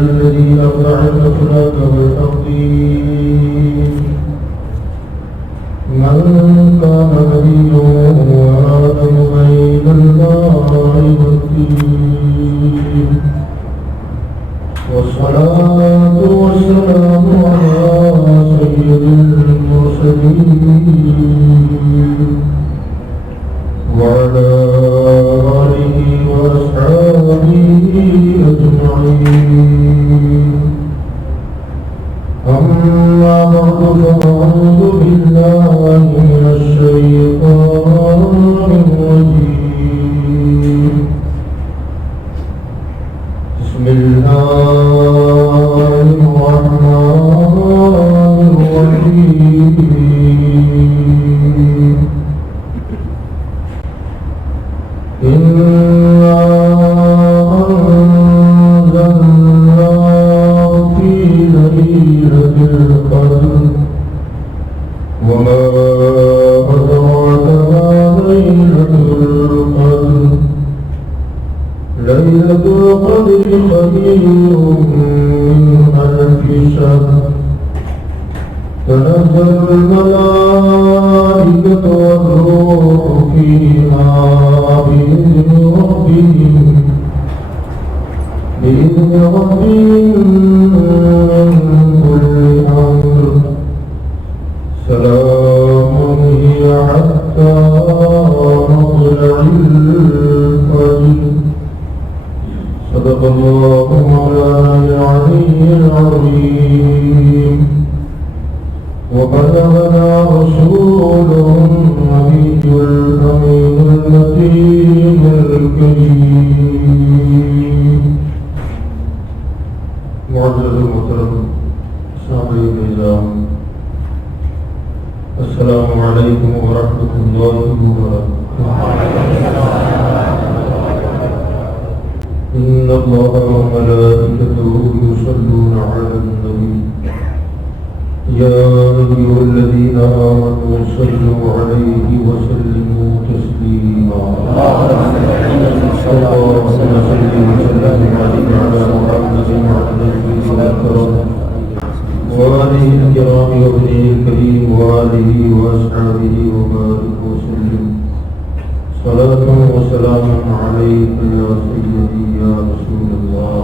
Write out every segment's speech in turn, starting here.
الذي أبدع الأخلاق والتقدير من كان نبيا وآدم بين الله والدين والصلاة والسلام على سيد المرسلين وعلى آله وأصحابه أجمعين أما بعد فأعوذ بالله من الشيطان الرجيم بسم الله الرحمن الرحيم إنا أنزلناه في ليلة القدر وما أدراك ما ليلة القدر ليلة القدر خير من ألف شهر تنزل الملائكة والروح فيها بإذن ربهم من كل أمر سلام هي حتى مطلع الفجر صدق الله مولانا العلي العظيم وبلغنا رسوله النبي الأمين المتين الكريم معزز المحترم سامعین النظام السلام علیکم ورحمۃ اللہ وبرکاتہ ان اللہ وملائکته یصلون علی النبی یا ایھا الذین آمنوا صلوا علیہ وسلموا تسلیما اللهم صل وسلم على محمد وآله الكرام وابنه الكريم وآله وأصحابه وبارك وسلم صلاة وسلام عليك يا سيدي يا رسول الله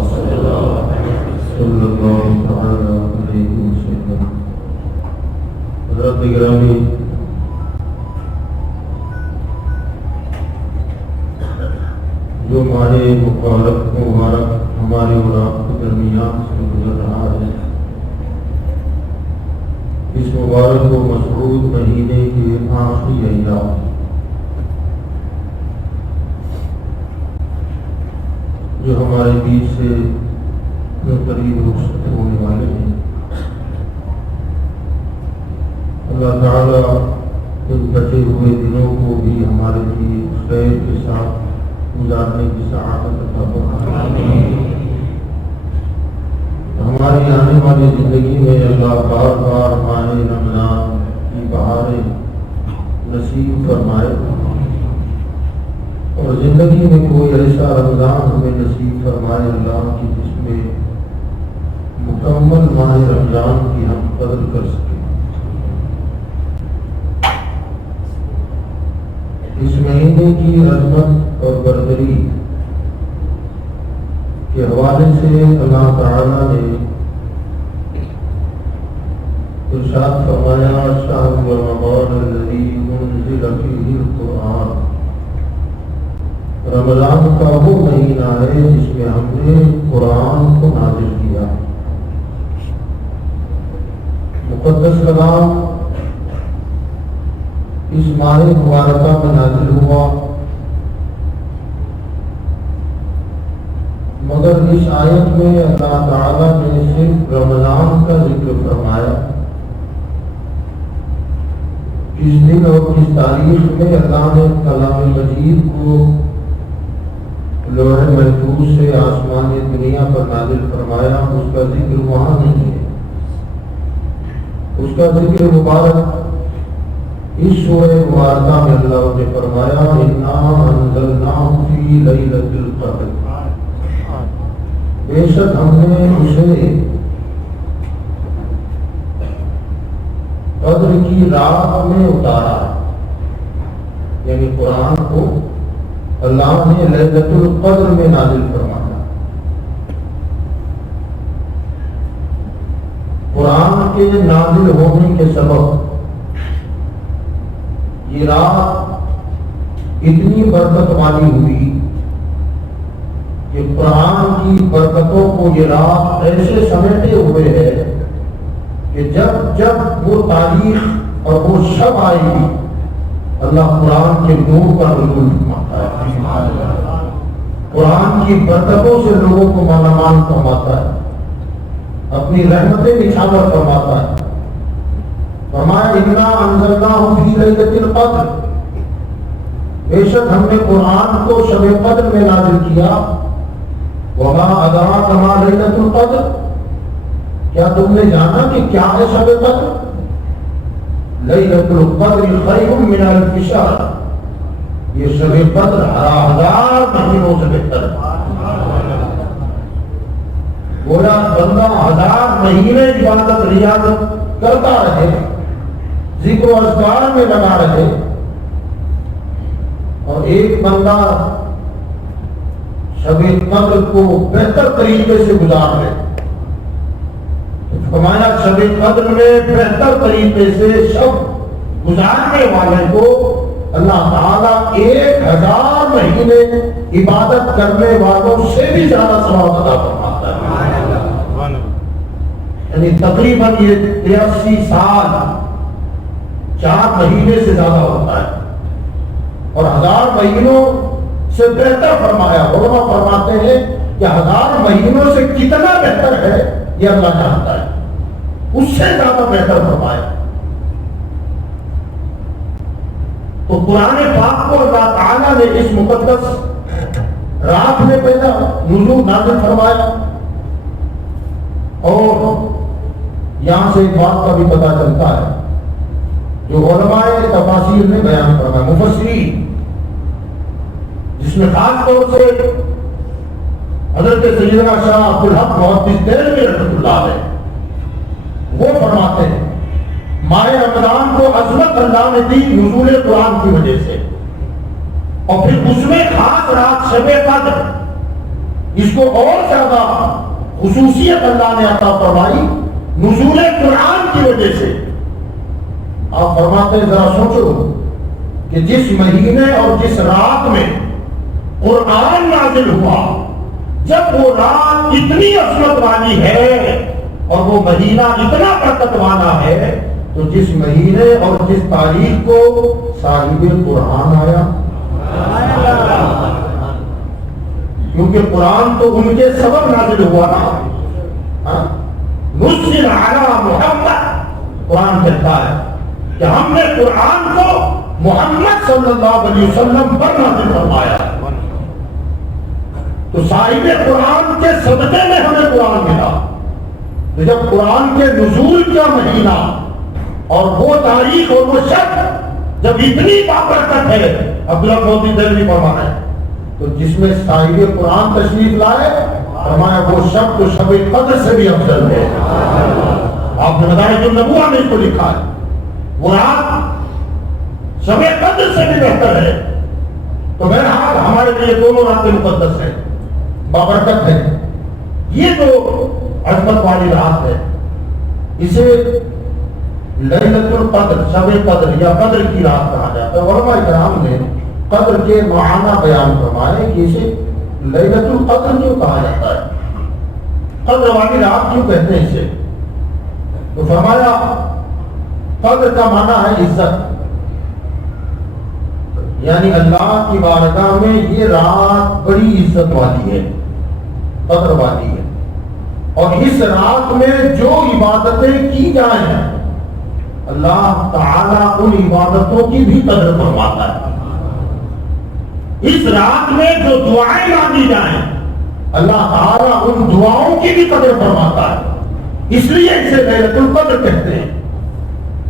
صلى الله تعالى عليه وسلم. حضرات گرامی، جو ماہ مبارک ہمارے اور آپ کے درمیان سے گزر رہا ہے، اس مبارک و مسعود مہینے کے آخری ایام جو ہمارے بیچ سے قریب رخصت ہونے والے ہیں، اللہ تعالیٰ ان بچے ہوئے دنوں کو بھی ہمارے لیے خیر کے ساتھ گزارنے کی سعادت عطا فرمائے. ہماری آنے والی زندگی میں اللہ بار بار ماہ رمضان کی بہاریں نصیب فرمائے اور زندگی میں کوئی ایسا رمضان ہمیں نصیب فرمائے اللہ کی جس میں مکمل ماہ رمضان کی ہم قدر کر سکیں. اس مہینے کی عظمت اور برتری کے حوالے سے اللہ تعالیٰ نے ارشاد فرمایا شہر رمضان الذی انزل فیہ القرآن، رمضان کا وہ مہینہ ہے جس میں ہم نے قرآن کو نازل کیا. مقدس کلام اس ماہ مبارکہ میں نازل ہوا، مگر اس آیت میں اللہ تعالیٰ نے صرف رمضان کا ذکر فرمایا. کس دن اور کس تاریخ میں اللہ نے کلام مجید کو لوح محفوظ سے آسمان دنیا پر نازل فرمایا، اس کا ذکر وہاں نہیں ہے. اس کا ذکر مبارک اس سورہ مبارکہ میں اللہ نے فرمایا انا انزلناہ فی لیلۃ القدر، بے شک ہم نے اسے قدر کی رات میں اتارا، یعنی قرآن کو اللہ نے لیلۃ القدر میں نازل فرمایا۔ قرآن کے نازل ہونے کے سبب یہ رات اتنی برکت والی ہوئی کہ قرآن کی برکتوں کو یہ رات ایسے سمیٹے ہوئے ہے کہ جب جب وہ تاریخ اور وہ شب آئے گی اللہ قرآن کے نور کا نزول فرماتا ہے، قرآن کی برکتوں سے لوگوں کو مالا مال فرماتا ہے، اپنی رحمتیں نچھاور فرماتا ہے۔ فرمایا انا انزلناہ فی لیلۃ القدر، بے شک ہم نے قرآن کو شب قدر میں نازل کیا۔ وما ادراک ما لیلۃ القدر، کیا تم نے جانا کہ کیا ہے شب قدر؟ لیلۃ القدر خیر من الف شہر، یہ شب قدر ہزار مہینوں سے بہتر ہے۔ گویا بندہ ہزار مہینے عبادت ریاضت کرتا رہے، ذکر و اذکار میں لگا رہے، اور ایک بندہ شب قدر کو بہتر طریقے سے گزار لے۔ فرمایا شب قدر میں بہتر طریقے سے شب گزارنے والے کو اللہ تعالیٰ 1000 مہینے عبادت کرنے والوں سے بھی زیادہ ثواب عطا فرماتا ہے۔ یعنی تقریباً یہ 83 سال 4 مہینے سے زیادہ ہوتا ہے، اور 1000 مہینوں سے بہتر فرمایا۔ علماء فرماتے ہیں کہ 1000 مہینوں سے کتنا بہتر ہے یہ اللہ جانتا ہے، اس سے زیادہ بہتر فرمایا۔ تو قرآن پاک کو اللہ تعالیٰ نے اس مقدس رات میں پہلا نزول نازل فرمایا، اور یہاں سے ایک بات کا بھی پتہ چلتا ہے جو علماء تفاسیر نے بیان فرمایا، مفسرین، جس میں خاص طور سے حضرت سیدنا شاہ عبدالحق محدث دہلوی رحمۃ اللہ علیہ، وہ فرماتے ہیں ماہ رمضان کو عظمت اللہ نے دی نزول قرآن کی وجہ سے، اور پھر اس میں خاص رات شب قدر، اس کو اور زیادہ خصوصیت اللہ نے عطا فرمائی نزول قرآن کی وجہ سے۔ آپ فرماتے ہیں ذرا سوچو کہ جس مہینے اور جس رات میں قرآن نازل ہوا، جب وہ رات اتنی عظمت والی ہے اور وہ مہینہ اتنا برکت والا ہے، تو جس مہینے اور جس تاریخ کو صاحب قرآن آیا، کیونکہ قرآن تو ان کے سبب نازل ہوا نا۔ نزل علی محمد، قرآن کہتا ہے کہ ہم نے قرآن کو محمد صلی اللہ علیہ وسلم پر نازل فرمایا، تو صاحب قرآن کے صدقے میں ہمیں قرآن ملا۔ تو جب قرآن کے نزول کا مہینہ اور وہ تاریخ اور وہ شب جب اتنی بابرکت ہے، عبدالحق محدث دہلوی فرماتے ہیں، تو جس میں صاحب قرآن تشریف لائے، فرمایا وہ شب تو شب قدر سے بھی افضل ہے۔ آپ نے مدارج النبوہ میں اس کو لکھا ہے، وہ رات شب قدر سے بھی بہتر ہے۔ تو بہرحال ہمارے لیے دونوں راتیں مقدس ہیں، بابرکت ہے۔ یہ جو عظمت والی رات ہے اسے لیلۃ القدر، شب قدر یا قدر کی رات کہا جاتا ہے۔ علماء کرام نے قدر کے معنی بیان فرمائے کہ اسے لیلۃ القدر کیوں کہا جاتا ہے، قدر والی رات کیوں کہتے ہیں اسے؟ تو فرمایا قدر کا معنی ہے عزت، یعنی اللہ کی بارگاہ میں یہ رات بڑی عزت والی ہے، قدر والی ہے، اور اس رات میں جو عبادتیں کی جائیں اللہ تعالیٰ ان عبادتوں کی بھی قدر فرماتا ہے۔ اس رات میں جو دعائیں مانگی جائیں اللہ تعالیٰ ان دعاؤں کی بھی قدر فرماتا ہے، اس لیے اسے لیلۃ القدر کہتے ہیں۔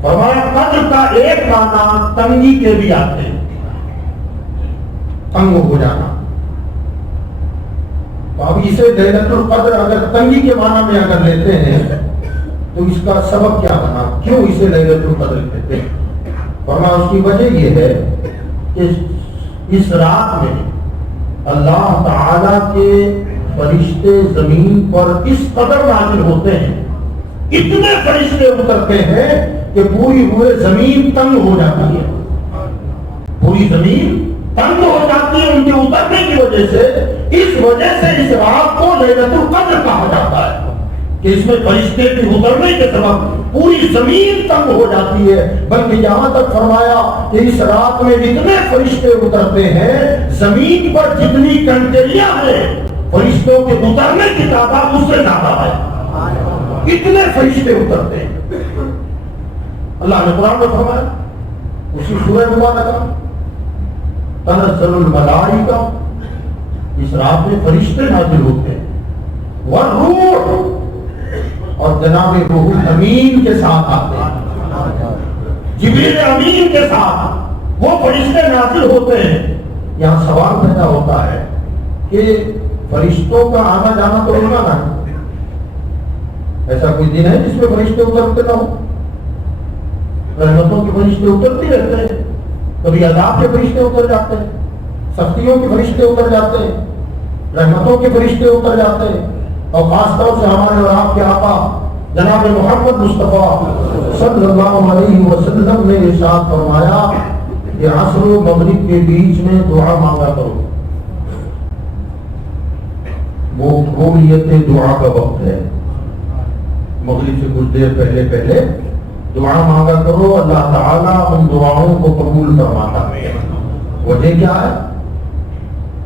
فرمایا قدر کا ایک معنی تنگی کے بھی آتے ہیں، تنگ ہو جانا، تو اب اسے لیلۃ القدر اگر تنگی کے معنی میں اگر لیتے ہیں تو اس کا سبب کیا بنا، کیوں اسے لیلۃ القدر کہتے ہیں؟ فرمایا اس کی وجہ یہ ہے کہ اس رات میں اللہ تعالی کے فرشتے زمین پر اس قدر نازل ہوتے ہیں، اتنے فرشتے اترتے ہیں کہ پوری ہوئے زمین تنگ ہو جاتی ہے، پوری زمین تنگ ہو جاتی ہے ان کے اترنے کی وجہ سے۔ اس وجہ سے اس رات کو لیلۃ القدر کہا جاتا ہے کہ اس میں فرشتے کے اترنے کے سبب پوری زمین تنگ ہو جاتی ہے، بلکہ یہاں تک فرمایا کہ اس رات میں اتنے فرشتے اترتے ہیں، زمین پر جتنی کنکریاں ہیں فرشتوں کے اترنے کی تعداد اس سے زیادہ ہے، اتنے فرشتے اترتے ہیں۔ اللہ نے قرآن میں فرمایا اسی سورہ مبارکہ تنزل الملائکہ، اس رات میں فرشتے نازل ہوتے ہیں، والروح، اور جناب روح امین کے ساتھ آتے ہیں، جبریل امین کے ساتھ وہ فرشتے نازل ہوتے ہیں۔ یہاں سوال پیدا ہوتا ہے کہ فرشتوں کا آنا جانا تو روزانہ ہے، ایسا کوئی دن ہے جس میں فرشتے اترتے نہ ہو؟ رحمتوں کے فرشتے اترتے رہتے ہیں، کبھی عذاب کے فرشتے اتر جاتے ہیں، سختیوں کے فرشتے اتر جاتے ہیں، رحمتوں کے فرشتے اتر جاتے ہیں، اور خاص طور سے ہمارے اور آپ کے آقا جناب محمد مصطفیٰ صلی اللہ علیہ وسلم نے ارشاد فرمایا کہ عصر و مغرب کے بیچ میں دعا مانگا کرو، وہ قبولیت دعا کا وقت ہے، مغرب سے کچھ دیر پہلے پہلے دعا مانگا کرو، اللہ تعالیٰ ان دعاؤں کو قبول فرماتا ہے۔ وجہ کیا ہے؟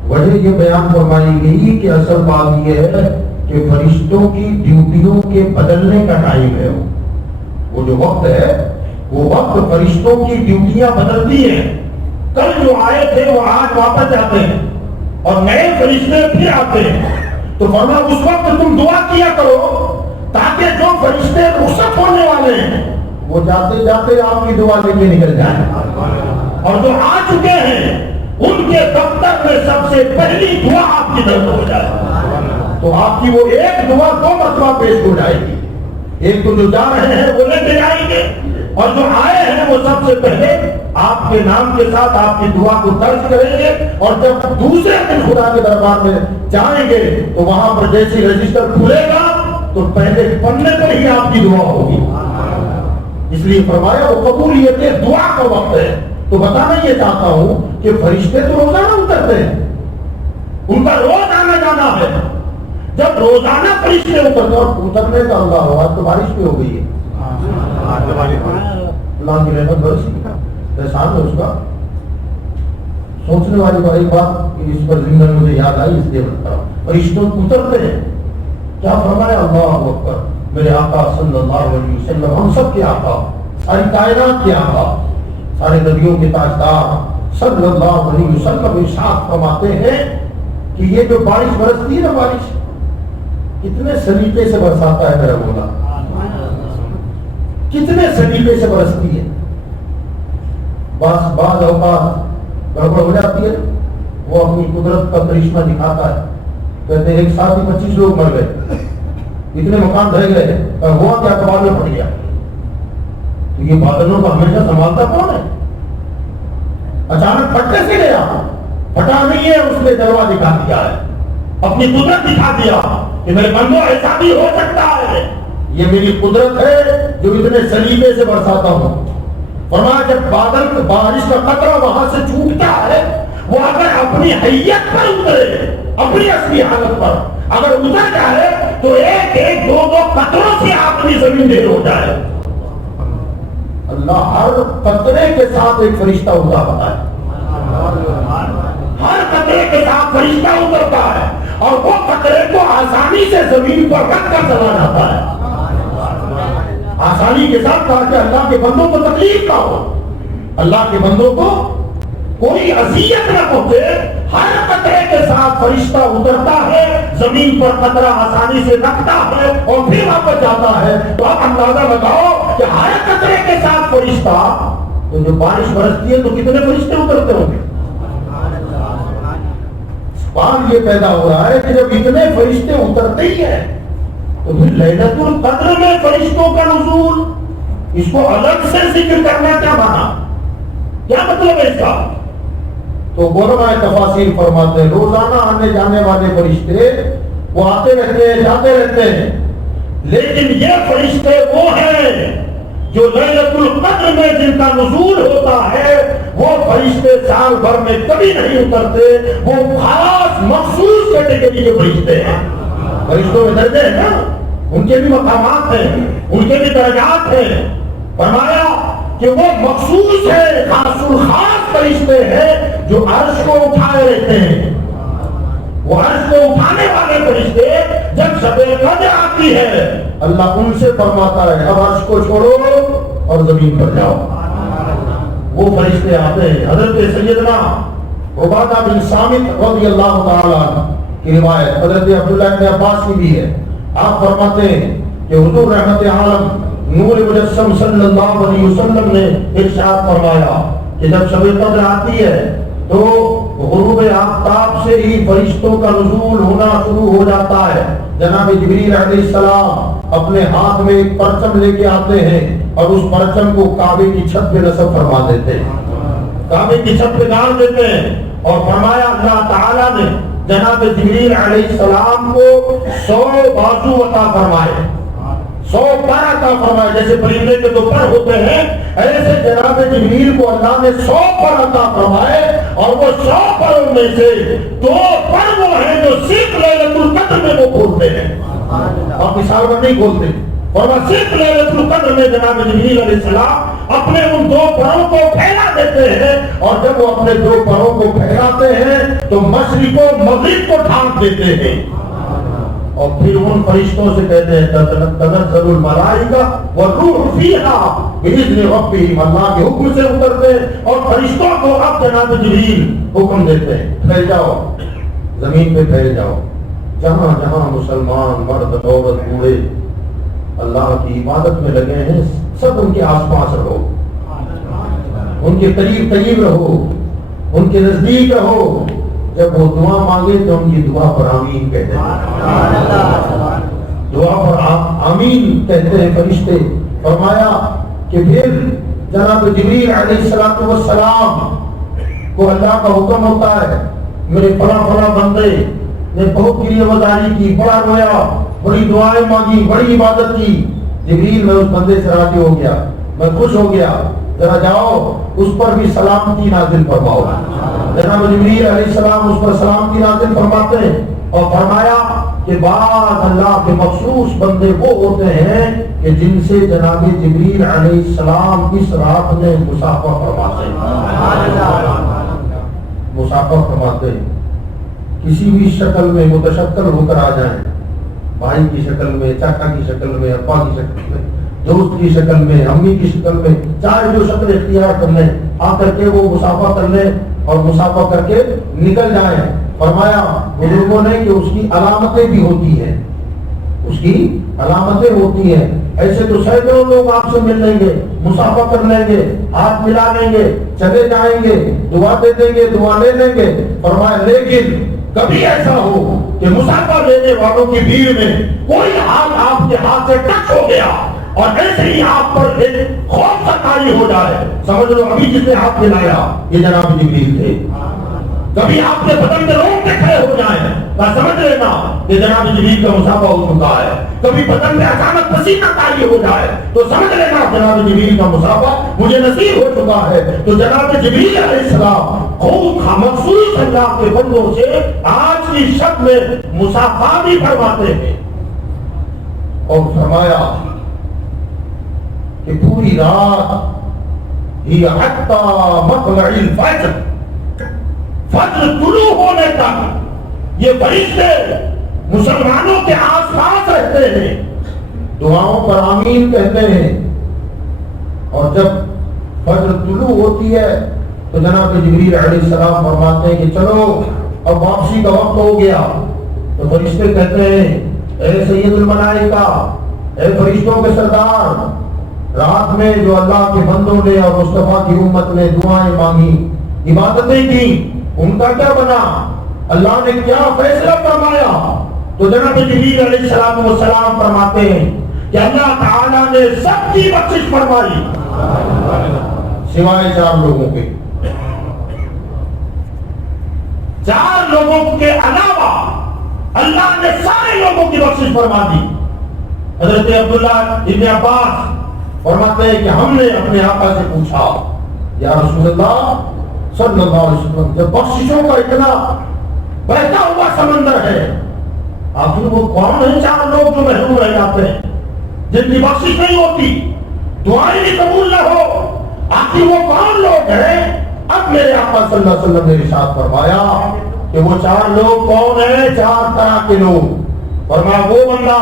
وجہ یہ بیان فرمائی گئی کہ اصل بات یہ ہے کہ فرشتوں کی ڈیوٹیوں کے بدلنے کا ٹائم ہے، وہ جو وقت ہے وہ وقت فرشتوں کی ڈیوٹیاں بدلتی ہیں، کل جو آئے تھے وہ آج واپس جاتے ہیں اور نئے فرشتے پھر آتے ہیں، تو فرمایا اس وقت تم دعا کیا کرو تاکہ جو فرشتے رخصت ہونے والے ہیں وہ جاتے جاتے آپ کی دعا لے کے نکل جائیں، اور جو آ چکے ہیں ان کے دفتر میں سب سے پہلی دعا آپ کی طرف ہو جائے، تو آپ کی وہ ایک دعا 2 مرتبہ پیش ہو جائے گی، ایک تو جو جا رہے ہیں وہ لے کے جائیں گے، اور جو آئے ہیں وہ سب سے پہلے آپ کے نام کے ساتھ آپ کی دعا کو درج کریں گے، اور جب دوسرے دن خدا کے دربار میں جائیں گے تو وہاں پر جیسی رجسٹر کھلے گا تو پہلے پڑھنے پر ہی آپ کی دعا ہوگی، اس لیے فرمایا وہ قبولیت دعا کا وقت ہے۔ تو بتانا یہ چاہتا ہوں کہ فرشتے تو روزانہ اترتے ہیں، ان کا روز آنا جانا ہے، جب روزانہ فرشتے اترتے اور اترنے کا اللہ ہو، آج تو بارش بھی ہو گئی ہے، اللہ کی رحمت برسی احسان ہے اس کا۔ سوچنے والی بڑی بات اس پر زندہ مجھے یاد آئی، اس لیے بتا رہا ہوں، فرشتے اترتے ہیں، کیا فرمایا اللہ اکبر، میرے آقا صلی اللہ علیہ وسلم، ہم سب کے آقا، ساری کائنات کے آقا، سارے نبیوں کے تاجدار صلی اللہ علیہ وسلم ارشاد فرماتے ہیں کہ یہ جو بارش برستی ہے نا، بارش کتنے سلیقے سے برساتا ہے میرا مولا، کتنے سلیقے سے برستی ہے۔ بعض اوقات گڑبڑ ہو جاتی ہے، وہ اپنی قدرت کا کرشمہ دکھاتا ہے، کہتے ہیں ایک ساتھ ہی 25 لوگ مر گئے، اتنے مکان ڈھہ گئے، ہوا کیا کباب میں پڑ گیا، تو یہ بادلوں کو ہمیشہ سنبھالتا کون ہے؟ اچانک پھٹ کیسے گیا؟ پھٹا نہیں ہے، اس نے جلوہ دکھا دیا ہے، اپنی قدرت دکھا دیا کہ میرے بندوں ایسا بھی ہو سکتا ہے، یہ میری قدرت ہے جو اتنے سلیقے سے برساتا ہوں۔ فرمایا جب بادل بارش کا قطرہ وہاں سے چھوٹتا ہے، وہ اگر اپنی حیت پر اترے، اپنی اصلی حالت پر اگر اتر جائے تو ایک ایک دو قطروں سے اپنی زمین ڈھیر ہو جائے۔ اللہ ہر قطرے کے ساتھ ایک فرشتہ اترتا ہے، ہر قطرے کے ساتھ فرشتہ اترتا ہے، اور وہ قطرے کو آسانی سے زمین پر رکھ کر چلا جاتا ہے، آسانی کے ساتھ، تاکہ اللہ کے بندوں کو تکلیف نہ ہو، اللہ کے بندوں کو کوئی اذیت نہ پہنچے۔ ہر قطرے کے ساتھ فرشتہ اترتا ہے، زمین پر قطرہ آسانی سے رکھتا ہے اور پھر واپس جاتا ہے۔ تو آپ اندازہ لگاؤ کہ ہر قطرے کے ساتھ فرشتہ، تو جو بارش برستی ہے تو کتنے فرشتے اترتے ہوں گے؟ سوال یہ پیدا ہو رہا ہے کہ جب اتنے فرشتے اترتے ہی ہیں تو پھر لیلۃ القدر میں فرشتوں کا نزول، اس کو الگ سے ذکر کرنا کیا مانا، کیا مطلب ہے اس کا؟ تو علماء تفاسیر فرماتے ہیں روزانہ آنے جانے والے فرشتے وہ آتے رہتے ہیں جاتے رہتے ہیں، لیکن یہ فرشتے وہ ہیں جو لیلۃ القدر میں جن کا نزول ہوتا ہے وہ فرشتے سال بھر میں کبھی نہیں اترتے، وہ خاص مخصوص کیٹیگری کے فرشتے ہیں۔ فرشتوں میں درجے ہیں نا، ان کے بھی مقامات ہیں، ان کے بھی درجات ہیں، فرمایا کہ وہ مخصوص ہے، خاص الخاص فرشتے ہیں جو عرش کو اٹھائے رہتے ہیں۔ وہ عرش کو اٹھانے والے فرشتے جب شب قدر آتی ہے اللہ ان سے فرماتا ہے اب عرش کو چھوڑو اور زمین پر جاؤ۔ وہ فرشتے آتے ہیں۔ حضرت سیدنا عبادہ بن صامت رضی اللہ تعالی عنہ کی روایت حضرت عبداللہ بن عباس کی بھی ہے، آپ فرماتے ہیں کہ حضور رحمت عالم نور مجسم صلی اللہ علیہ وسلم نے ارشاد فرمایا کہ جب شب قدر آتی ہے تو غروب آفتاب سے ہی فرشتوں کا نزول ہونا شروع ہو جاتا ہے۔ جناب جبریل علیہ السلام اپنے ہاتھ میں ایک پرچم لے کے آتے ہیں اور اس پرچم کو کعبے کی چھت پہ نصب فرما دیتے ہیں، کعبے کی چھت پہ ڈال دیتے ہیں، اور فرمایا اللہ تعالیٰ نے جناب جبریل علیہ السلام کو 100 بازو عطا فرمائے، 100 پر عطا فرمائے، جیسے پرندے کے 2 پر ہوتے ہیں ایسے جناب جبریل کو اللہ نے 100 پر عطا فرمائے، اور وہ 100 پروں میں سے 2 پر وہ ہیں جو صرف لیلۃ القدر میں وہ کھولتے ہیں، اور مثال میں نہیں کھولتے، اور وہ صرف لیلۃ القدر میں جناب جبریل علیہ السلام اپنے ان 2 پروں کو پھیلا دیتے ہیں، اور جب وہ اپنے 2 پروں کو پھیلاتے ہیں تو مشرق و مغرب کو ڈھانپ دیتے ہیں، اور پھر ان فرشتوں سے کہتے ہیں تنزل الملائکہ والروح فیہا بإذن ربہم، اللہ کے حکم سے اترتے ہیں، اور فرشتوں کو اب جناب جبریل حکم دیتے ہیں پھیل جاؤ، زمین پہ پھیل جاؤ، جہاں جہاں مسلمان مرد عورت بوڑھے اللہ کی عبادت میں لگے ہیں سب ان کے آس پاس رہو، ان کے قریب قریب رہو، ان کے نزدیک رہو، جب وہ دعا مانگے تو ان کی دعا پر آمین کہتے ہیں، دعا پر آمین کہتے ہیں فرشتے۔ فرمایا کہ پھر جناب جبریل علیہ السلام کو اللہ کا حکم ہوتا ہے میرے فلاں فلاں بندے نے بہت گریہ وزاری کی، بڑا رویا، بڑی دعائیں مانگی، بڑی عبادت کی، جبریل میں اس بندے سے راضی ہو گیا، میں خوش ہو گیا، ذرا جاؤ اس پر بھی سلامتی نازل فرماؤ۔ جناب جبریل علیہ السلام اس پر سلامتی نازل فرماتے ہیں، اور فرمایا کہ بعض اللہ کے مخصوص بندے وہ ہوتے ہیں کہ جن سے جناب جبریل علیہ السلام اس رات میں مسافہ فرماتے ہیں، مسافہ فرماتے ہیں، کسی بھی شکل میں متشکل ہو کر آ جائیں، بھائی کی شکل میں، چاچا کی شکل میں، ابا کی شکل میں، دوست کی شکل میں، امی کی شکل میں، چاہے جو شکل اختیار کر لیں، آ کر کے وہ مسافہ کر لیں اور مسافہ کر کے نکل جائیں۔ فرمایا بزرگوں نے کہ اس کی علامتیں بھی ہوتی ہیں، اس کی علامتیں ہوتی ہیں، ایسے تو سینکڑوں لوگ آپ سے مل لیں گے، مسافہ کر لیں گے، ہاتھ ملا لیں گے، چلے جائیں گے، دعا دے دیں گے، دعا لے لیں گے۔ فرمایا لیکن کبھی ایسا ہو کہ مسافہ لینے والوں کی بھیڑ میں کوئی ہاتھ آپ کے ہاتھ سے ٹچ ہو گیا اور ایسے ہی آپ پر ایک خوف کا طاری ہو جائے، سمجھ لو ابھی جس نے ہاتھ ملایا یہ جناب جبریل تھے۔ کبھی آپ کے بدن میں روک کے کھڑے ہو جائیں، سمجھ لینا یہ جناب جبریل کا مسافہ ہو چکا ہے۔ کبھی بدن میں اچانک پسینہ طاری ہو جائے تو سمجھ لینا جناب جبریل کا مسافہ مجھے نصیب ہو چکا ہے۔ تو جناب جبریل علیہ السلام خوب مخصوص اللہ کے بندوں سے آج کی شب میں مسافہ بھی فرماتے ہیں، اور فرمایا کہ پوری رات ہی حتی مطلع الفجر، فجر طلوع ہونے تک یہ فرشتے مسلمانوں کے آس پاس رہتے ہیں، دعاؤں پر آمین کہتے ہیں، اور جب فجر طلوع ہوتی ہے تو جناب جبریل علیہ السلام فرماتے ہیں کہ چلو اب واپسی کا وقت ہو گیا۔ تو فرشتے کہتے ہیں اے سید الملائکہ، اے فرشتوں کے سردار، رات میں جو اللہ کے بندوں نے اور مصطفیٰ کی امت نے دعائیں مانگی، عبادتیں کی، ان کا کیا بنا؟ اللہ نے کیا فیصلہ فرمایا؟ تو جناب جبریل علیہ السلام فرماتے ہیں کہ اللہ تعالیٰ نے سب کی بخشش فرمائی سوائے 4 لوگوں کے. 4 لوگوں کے علاوہ اللہ نے سارے لوگوں کی بخشش فرما دی. حضرت عبداللہ ابن عباس فرماتے ہیں کہ ہم نے اپنے آقا سے پوچھا یا رسول اللہ صلی اللہ علیہ وسلم، جب بخششوں کا اتنا بہتا ہوا سمندر ہے، آخر وہ کون ہیں 4 لوگ جو محروم رہ جاتے ہیں، جن کی بخشش نہیں ہوتی، دعائیں بھی قبول نہ ہو؟ آخر وہ کون لوگ ہیں؟ اب میرے آقا صلی اللہ علیہ وسلم نے ارشاد فرمایا کہ وہ 4 لوگ کون ہیں؟ 4 طرح کے لوگ. فرمایا وہ بندہ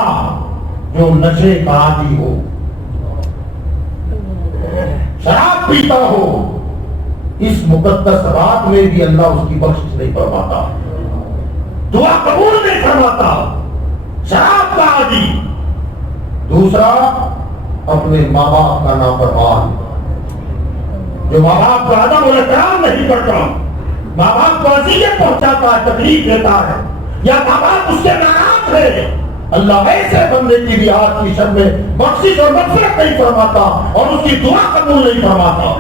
جو نشے کا عادی ہو، شراب پیتا ہو، اس مقدس رات میں بھی اللہ اس کی بخشش نہیں فرماتا، دعا قبول نہیں فرماتا. شراب کا عادی. دوسرا اپنے ماں باپ کا نافرمان، جو ماں باپ کا ادب اور احترام نہیں کرتا، ماں باپ کو اذیت پہنچاتا ہے، تکلیف دیتا ہے، یا ماں باپ اس سے ناراض ہے، اللہ ایسے بندے کی بھی آج کی شب میں بخشش اور مغفرت نہیں فرماتا اور اس کی دعا قبول نہیں فرماتا.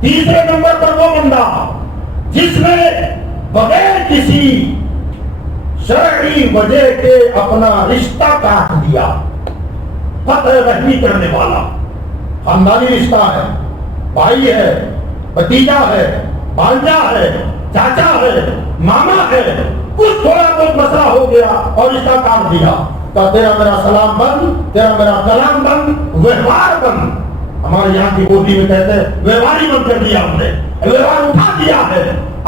تیسرے نمبر پر وہ بندہ جس نے بغیر کسی شرعی وجہ کے اپنا رشتہ کاٹ دیا، قطع رحمی کرنے والا، خاندانی رشتہ ہے، بھائی ہے، بھتیجا ہے، بھانجا ہے، چاچا ہے، ماما ہے، کچھ تھوڑا بہت مسئلہ ہو گیا اور رشتہ کاٹ دیا، تو تیرا میرا سلام بند، تیرا میرا کلام بند، ویوہار بند. ہمارے یہاں کی بولی میں کہتے ہیں ویوہاری بند کر دیا ہم نے، ویوہار اٹھا دیا ہے.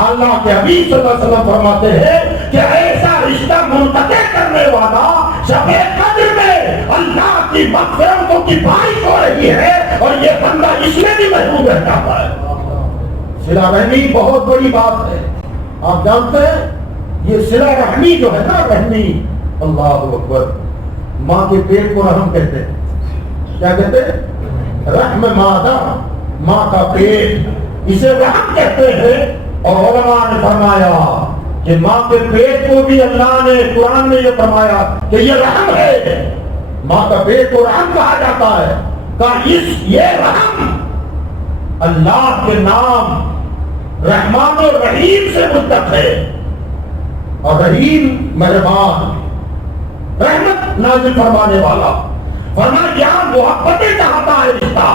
اللہ کے حبیب صلی اللہ علیہ وسلم فرماتے ہیں کہ ایسا رشتہ منقطع کرنے والا شب قدر میں اللہ کی مغفرتوں کی بارش ہو رہی ہے اور یہ بندہ اس میں بھی محروم رہ جاتا ہے. صلہ رحمی بہت بڑی بات ہے. آپ جانتے ہیں یہ صلہ رحمی جو ہے نا، رحمی، اللہ اکبر، ماں کے پیٹ کو رحم کہتے ہیں. کیا کہتے ہیں؟ رحم مادہ، ماں کا پیٹ، اسے رحم کہتے ہیں. اور علماء نے فرمایا کہ ماں کے پیٹ کو بھی اللہ نے قرآن میں یہ فرمایا کہ یہ رحم ہے. ماں کا پیٹ کو رحم کہا جاتا ہے. یہ رحم اللہ کے نام رحمان و رحیم سے مشتق ہے. اور رحیم مہربان، رحمت نازل فرمانے والا. فرمایا یہاں محبتیں چاہتا ہے رشتہ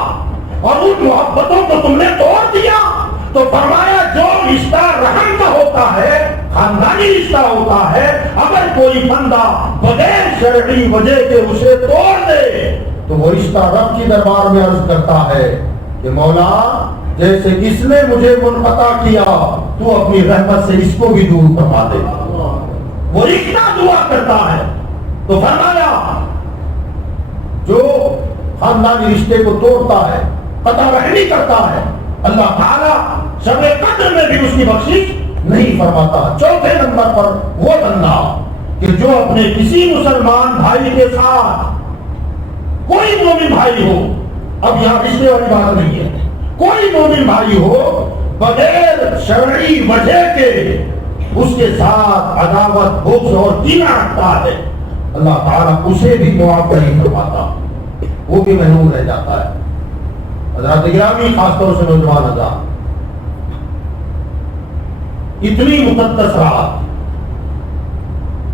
اور ان محبتوں کو تم نے توڑ دیا. تو فرمایا جو رشتہ رحم کا ہوتا ہے، خاندانی رشتہ ہوتا ہے، اگر کوئی بندہ بغیر شرعی وجہ کے اسے توڑ دے تو وہ رشتہ رب کی دربار میں عرض کرتا ہے کہ مولا جیسے اس نے مجھے منقطع کیا، تو اپنی رحمت سے اس کو بھی دور فرما دے. وہ رشتہ دعا کرتا ہے. تو فرمایا جو خاندانی رشتے کو توڑتا ہے، قطع رحمی کرتا ہے، اللہ تعالیٰ شب قدر میں بھی اس کی بخشش نہیں فرماتا. چوتھے نمبر پر وہ بندہ کہ جو اپنے کسی مسلمان بھائی کے ساتھ، کوئی مومن بھائی ہو، اب یہاں رشتے والی بات نہیں ہے، کوئی مومن بھائی ہو، بغیر شرعی وجہ کے اس کے ساتھ عداوت، بغض اور کینہ رکھتا ہے، اللہ تعالیٰ اسے بھی معاف نہیں فرماتا، وہ بھی محروم رہ جاتا ہے. حضرات گرامی، خاص طور سے نوجوان حضرات، اتنی مقدس رات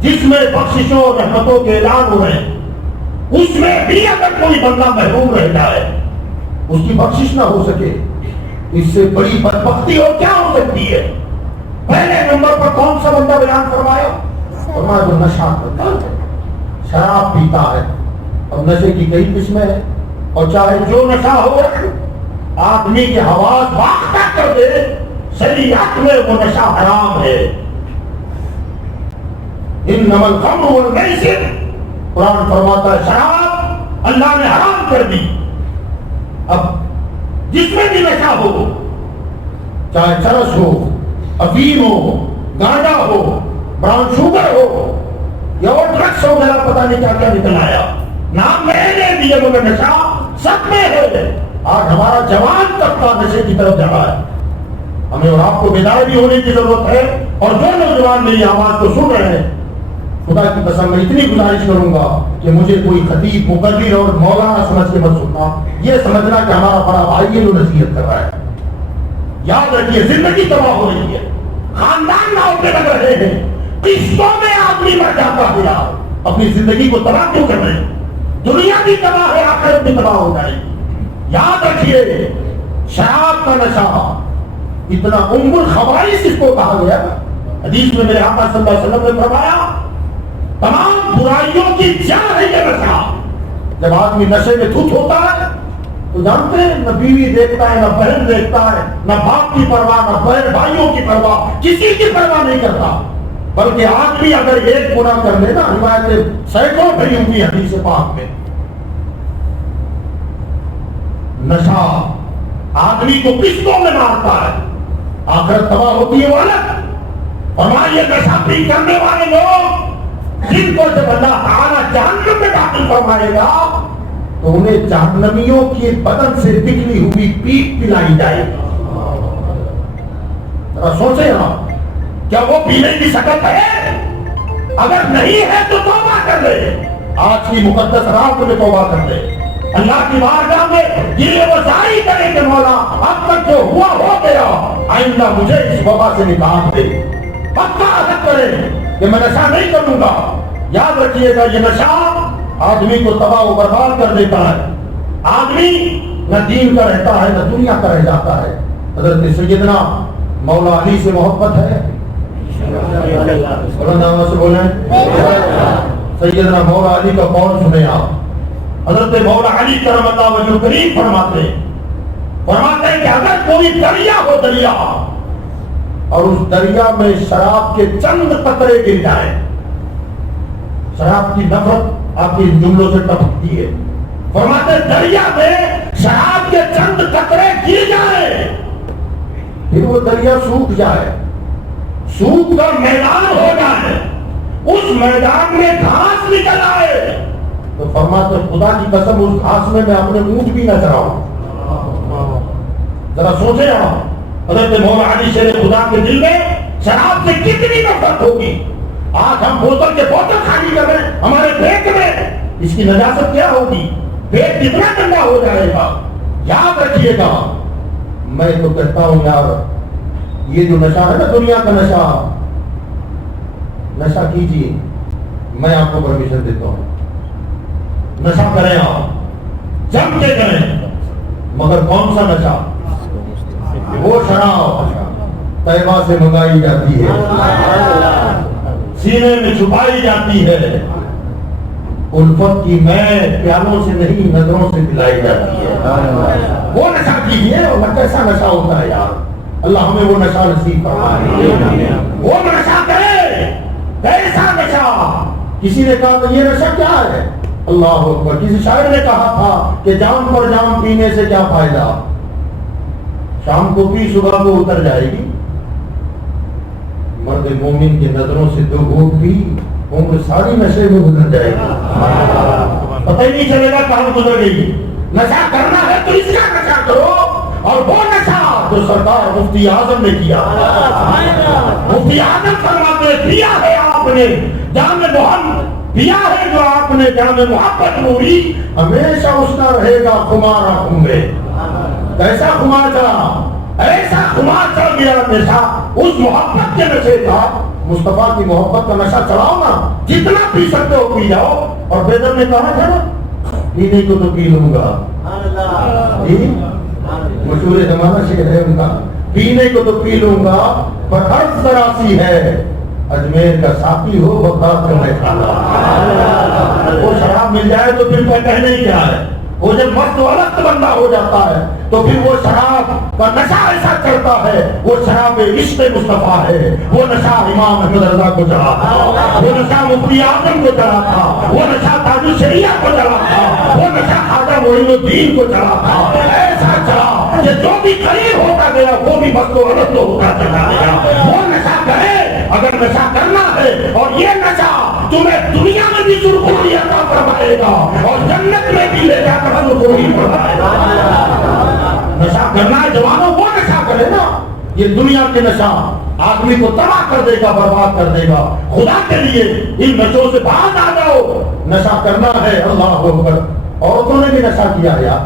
جس میں بخششوں اور رحمتوں کے اعلان ہو رہے ہیں، اس میں بھی اگر کوئی بندہ محروم رہ جائے، اس کی بخشش نہ ہو سکے، اس سے بڑی بدبختی اور کیا ہو سکتی ہے. پہلے نمبر پر کون سا بندہ بیان فرمایا؟ فرمایا جو نشہ کرتا ہے، شراب پیتا ہے. اب نشے کی کئی قسمیں ہیں، اور چاہے جو نشہ ہو، آدمی کے حواس واختہ کر دے، شریعت میں وہ نشہ حرام ہے. انما الخمر والمیسر، قرآن فرماتا ہے شراب اللہ نے حرام کر دی. اب جس میں بھی نشہ ہو، چاہے چرس ہو، افیم ہو، گانجا ہو، براؤن شوگر ہو، یا اور ڈرگس وغیرہ، پتہ نہیں کیا کیا نکل آیا، نام میں نے دیے مگر نشہ سب میں ہے. آج ہمارا جوان طبقہ نشے کی طرف جا رہا ہے. ہمیں اور آپ کو بیدار بھی ہونے کی ضرورت ہے. اور جو نوجوان میری آواز کو سن رہے ہیں, خدا کی قسم میں اتنی گزارش کروں گا کہ مجھے کوئی خطیب, مقرر اور مولانا سمجھ کے مت سننا. یہ سمجھنا کہ ہمارا بڑا بھائی ہے جو نصیحت کر رہا ہے. یاد رکھیے, زندگی تباہ ہو رہی ہے, خاندان ناؤ پہ لگ رہے ہیں, قسطوں میں آدمی مر جاتا ہے. اپنی زندگی کو تباہ کیوں کر رہے ہیں؟ دنیا بھی تباہ ہے, آخرت بھی تباہ ہو جائے گی. یاد رکھیے, شراب کا نشہ اتنا الخبائث اس کو کہا گیا. حدیث میں میرے آقا صلی اللہ علیہ وسلم نے فرمایا تمام برائیوں کی جڑ ہے یہ نشہ. جب آدمی نشے میں دھت ہوتا ہے تو جانتے ہیں, نہ بیوی دیکھتا ہے, نہ بہن دیکھتا ہے, نہ باپ کی پرواہ, نہ بہن بھائیوں کی پرواہ, کسی کی پرواہ نہیں کرتا. بلکہ آدمی اگر ایک گناہ کر لے نا, روایت سینکڑوں بھری ہوں گی حدیث پاک میں, نشہ آدمی کو قسطوں میں مارتا ہے, آخرت تباہ ہوتی ہے. وہ الگ فرمائیے, نشہ پی کرنے والے لوگ جن کو جب اللہ تعالیٰ جہنم میں داخل فرمائے گا تو انہیں جہنمیوں کے بدن سے نکلی ہوئی پیپ پلائی جائے گی. ذرا سوچیں آپ, کیا وہ پینے کی شکل ہے؟ اگر نہیں ہے تو توبہ کر لے, آج کی مقدس رات میں توبہ کر لے, اللہ کی بارگاہ میں یہ وظاہر کرے کہ مولا اب تک جو ہوا ہو گیا, آئندہ مجھے اس وبا سے نکال دے. پکا عہد کرے کہ میں نشہ نہیں کروں گا. یاد رکھیے گا, یہ نشہ آدمی کو تباہ و برباد کر دیتا ہے. آدمی نہ دین کا رہتا ہے, نہ دنیا کا رہ جاتا ہے. حضرت سیدنا مولا علی سے محبت ہے, سے بولیں, سیدنا مولا علی کا قول سنیں آپ. حضرت مولا علی کرم اللہ وجہ کریم فرماتے ہیں کہ اگر کوئی دریا ہو, دریا, اور اس دریا میں شراب کے چند قطرے گر جائیں, شراب کی نفرت آپ کی جملوں سے ٹپکتی ہے, فرماتے دریا میں شراب کے چند قطرے گر جائیں, پھر وہ دریا سوکھ جائے, سوکھ کر میدان ہو جائے, اس میدان میں گھاس نکل آئے, تو فرماتے خدا کی قسم اس گھاس میں اپنے اونٹ بھی نہ چراؤں. ذرا سوچیں آپ, حضرت مولا علی شیر خدا کے دل میں شراب سے کتنی نفرت ہوگی. آج ہم بوتل کے بوتل خالی کر رہے ہیں ہمارے پیٹ میں, اس کی نجاست کیا ہوگی, پیٹ کتنا گندا ہو جائے گا. یاد رکھیے گا, میں تو کہتا ہوں یار, یہ جو نشہ ہے نا, دنیا کا نشہ, نشہ کیجیے, میں آپ کو پرمیشن دیتا ہوں, نشہ کریں آپ, جم کے کریں, مگر کون سا نشہ؟ وہ شراب طیبہ سے منگائی جاتی ہے, سینے میں چھپائی جاتی ہے, الفت کی میں پیالوں سے نہیں نظروں سے پلائی جاتی ہے. وہ نشہ کیجیے. وہ کیسا نشہ ہوتا ہے یار, اللہ ہمیں وہ نشہ نصیب فرمائے. وہ نشہ کرے, کیسا نشہ. کسی نے کہا کہ یہ نشہ کیا ہے؟ اللہ اکبر. کسی شاعر نے کہا تھا کہ جام پر جام پینے سے کیا فائدہ, شام کو پی صبح کو اتر جائے گی. مرد مومن کی نظروں سے دو گھونٹ پی, عمر ساری نشے میں گزر جائے گی, پتہ ہی نہیں چلے گا کہاں گزر گئی. نشہ کرنا ہے تو اس کا نشہ کرو, اور وہ نشہ جو سرکار مفتی اعظم نے کیا. مفتی اعظم فرماتے دیا ہے آپ نے جام محمد, دیا ہے جو آپ نے جام محبت نوری, ہمیشہ اس کا رہے گا خمار آنکھوں میں. کیسا خمار چلا, ایسا خمار چل گیا نشہ اس محبت کے نشے کا. مصطفیٰ کی محبت کا نشہ چلاؤ نا, جتنا پی سکتے ہو پی جاؤ. اور بیدر نے کہا تھا نا, پینے کو تو پی لوں گا, مشہور زمانہ شعر ہے ان کا, پینے کو تو پی لوں گا پر ہر طرح سی ہے, اجمیر کا ساقی ہو بغداد کا میں کھانا. وہ شراب مل جائے تو پھر کہنے ہی کیا ہے. وہ جب مست و الگ بندہ ہو جاتا ہے تو پھر وہ شراب کا نشہ ایسا چڑھتا ہے, وہ شراب عشق مصطفیٰ ہے. وہ نشہ امام احمد رضا کو چڑھا تھا, وہ نشہ مفتی اعظم کو چڑھا تھا, وہ نشہ تاج الشریعہ کو چڑھا تھا, وہ نشہ خواجہ معین الدین کو چڑھا تھا. ایسا چڑھا کہ جو بھی قریب ہوتا گیا وہ بھی مست و الگ ہوتا چلا گیا. وہ نشہ کرے اگر نشہ کرنا ہے, اور یہ نشہ تمہیں دنیا میں بھی سرخوری عطا فرمائے گا اور جنت میں بھی لے جا کر سرخوری فرمائے گا. نشہ کرنا ہے جوانوں, وہ نشہ کرے نا یہ دنیا کے نشہ آدمی کو تباہ کر دے گا، برباد کر دے گا. خدا کے لیے ان نشوں سے باہر آ جاؤ. نشہ کرنا ہے، اللہ اکبر. عورتوں نے بھی نشہ کیا ہے یار.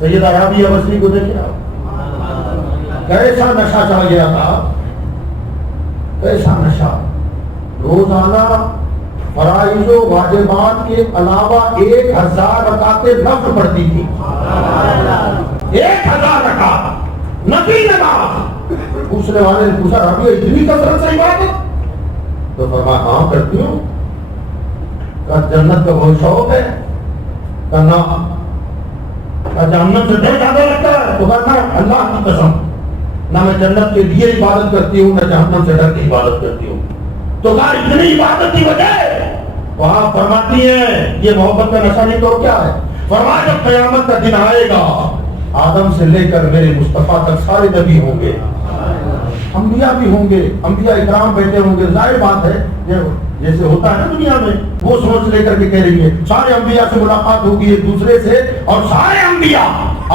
سیدہ رابعہ بصری کو دیکھیں آپ، کیسا نشہ چڑھ گیا تھا، کیسا نشہ. روزانہ فرائض و واجبات کے علاوہ 1000 رکعتیں نفل پڑھتی تھی. 1000 رکعت نفل نماز. پوچھنے والے نے پوچھا رابعہ اتنی کثرت سے عبادت؟ تو فرمایا ہاں کرتی ہوں. کہا جنت کا بہت شوق ہے؟ کہا نہ. کہا جہنم سے ڈر زیادہ لگتا ہے؟ تو کہا اللہ کی قسم نہ میں جنت کے لیے عبادت کرتی ہوں نہ جہنم سے ڈر کی عبادت کرتی ہوں. تو کہا اتنی عبادت کی وجہ وہاں فرماتی ہیں یہ محبت کا نشہ نہیں تو کیا ہے؟ فرمایا جب قیامت کا دن آئے گا آدم سے لے کر میرے مصطفیٰ تک سارے نبی ہوں گے، انبیاء بھی ہوں گے، انبیاء اکرام بیٹھے ہوں گے. ظاہر بات ہے جیسے ہوتا ہے نا دنیا میں، وہ سوچ لے کر کے کہہ رہی ہے سارے انبیاء سے ملاقات ہوگی ایک دوسرے سے، اور سارے انبیاء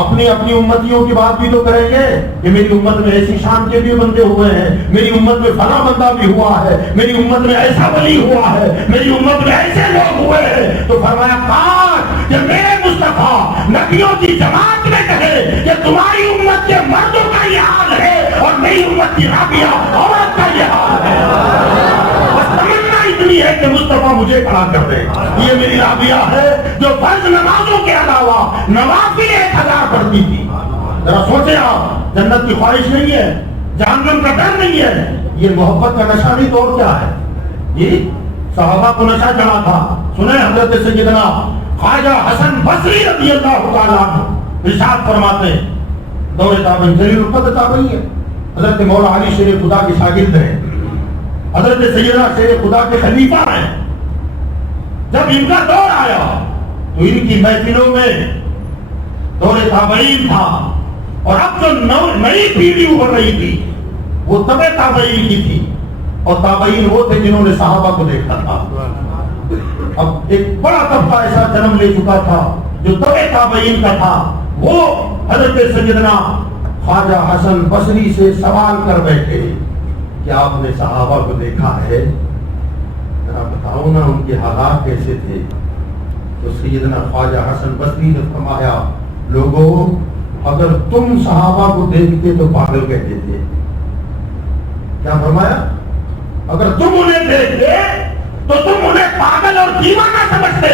اپنی اپنی امتیوں کی بات بھی تو کریں گے کہ میری امت میں ایسی شان کے بھی بندے ہوئے ہیں، میری امت میں فلاں بندہ بھی ہوا ہے، میری امت میں ایسا ولی ہوا ہے، میری امت میں ایسے لوگ ہوئے ہیں. تو فرمایا کاش کہ میرے مصطفیٰ نبیوں کی جماعت میں کہے کہ تمہاری امت کے مردوں کا یہ حال ہے اور میری امت کی رابعہ عورت کا یہ حال ہے. بس تمنا اتنی ہے کہ مصطفیٰ مجھے کھڑا کر دے. یہ میری رابعہ ہے جو فرض نمازوں کے علاوہ نوافل 1000 پڑھتی تھی. ذرا سوچیں آپ، جنت کی خواہش نہیں ہے، جہنم کا ڈر نہیں ہے، یہ محبت کا نشہ نہیں تو اور کیا ہے. یہ صحابہ کو نشہ چڑھا تھا. سنیں حضرت سیدنا خواجہ حسن بصری رضی اللہ تعالیٰ عنہ ارشاد فرماتے ہیں، دور تابعین جلیل القدر تابعی ہے، حضرت مولا علی شیر خدا کے شاگرد ہیں، حضرت سیدنا شیر خدا کے خلیفہ ہیں. جب ان کا دور آیا تو ان کی محفلوں میں دور تابعین تھا، اور اب جو نئی پیڑھی ابھر رہی تھی وہ تبع تابعین کی تھی، اور تابعین وہ تھے جنہوں نے صحابہ کو دیکھا تھا. اب ایک بڑا طبقہ ایسا جنم لے چکا تھا جو تبع تابعین کا تھا. وہ حضرت سیدنا خواجہ حسن بصری سے سوال کر بیٹھے کہ آپ نے صحابہ کو دیکھا ہے، ذرا بتاؤ نا ان کے حالات کیسے تھے. تو سیدنا خواجہ حسن بصری نے فرمایا لوگوں اگر تم صحابہ کو دیکھتے تو پاگل کہتے تھے. کیا فرمایا؟ اگر تم انہیں دیکھتے تو تم انہیں پاگل اور دیوانہ سمجھتے،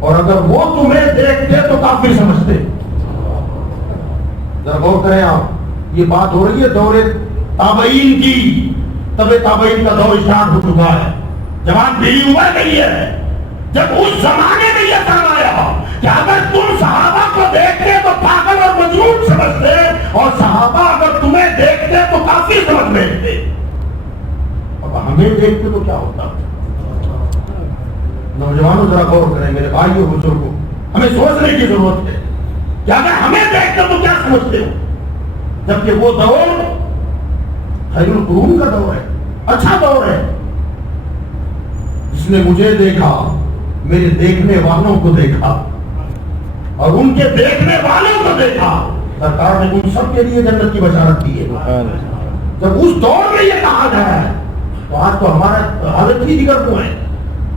اور اگر وہ تمہیں دیکھتے تو کافر سمجھتے. ذرا غور کریں آپ، یہ بات ہو رہی ہے دور تابعین کی. تب تابعین کا دور اسٹارٹ ہو چکا ہے، جوان پیڑھی ابھر گئی ہے. جب اس زمانے میں یہ فرمایا کہ اگر تم صحابہ کو دیکھتے تو پاگل اور مجنون سمجھتے، اور صحابہ اگر تمہیں دیکھتے تو کافر سمجھ بیٹھتے. اب ہمیں دیکھتے تو کیا ہوتا؟ نوجوانوں ذرا غور کریں، میرے بھائیوں بزرگوں، ہمیں سوچنے کی ضرورت ہے کہ اگر ہمیں دیکھتے تو کیا سمجھتے ہو. جبکہ وہ دور خیر القرون کا دور ہے، اچھا دور ہے. جس نے مجھے دیکھا، میرے دیکھنے والوں کو دیکھا، اور ان کے دیکھنے والوں کو دیکھا. سرکار نے ان سب کے لیے جنت کی بشارت دی ہے. جب اس دور میں یہ کہا گیا ہے تو آج تو ہمارا حالت ہی دیگر کو ہے.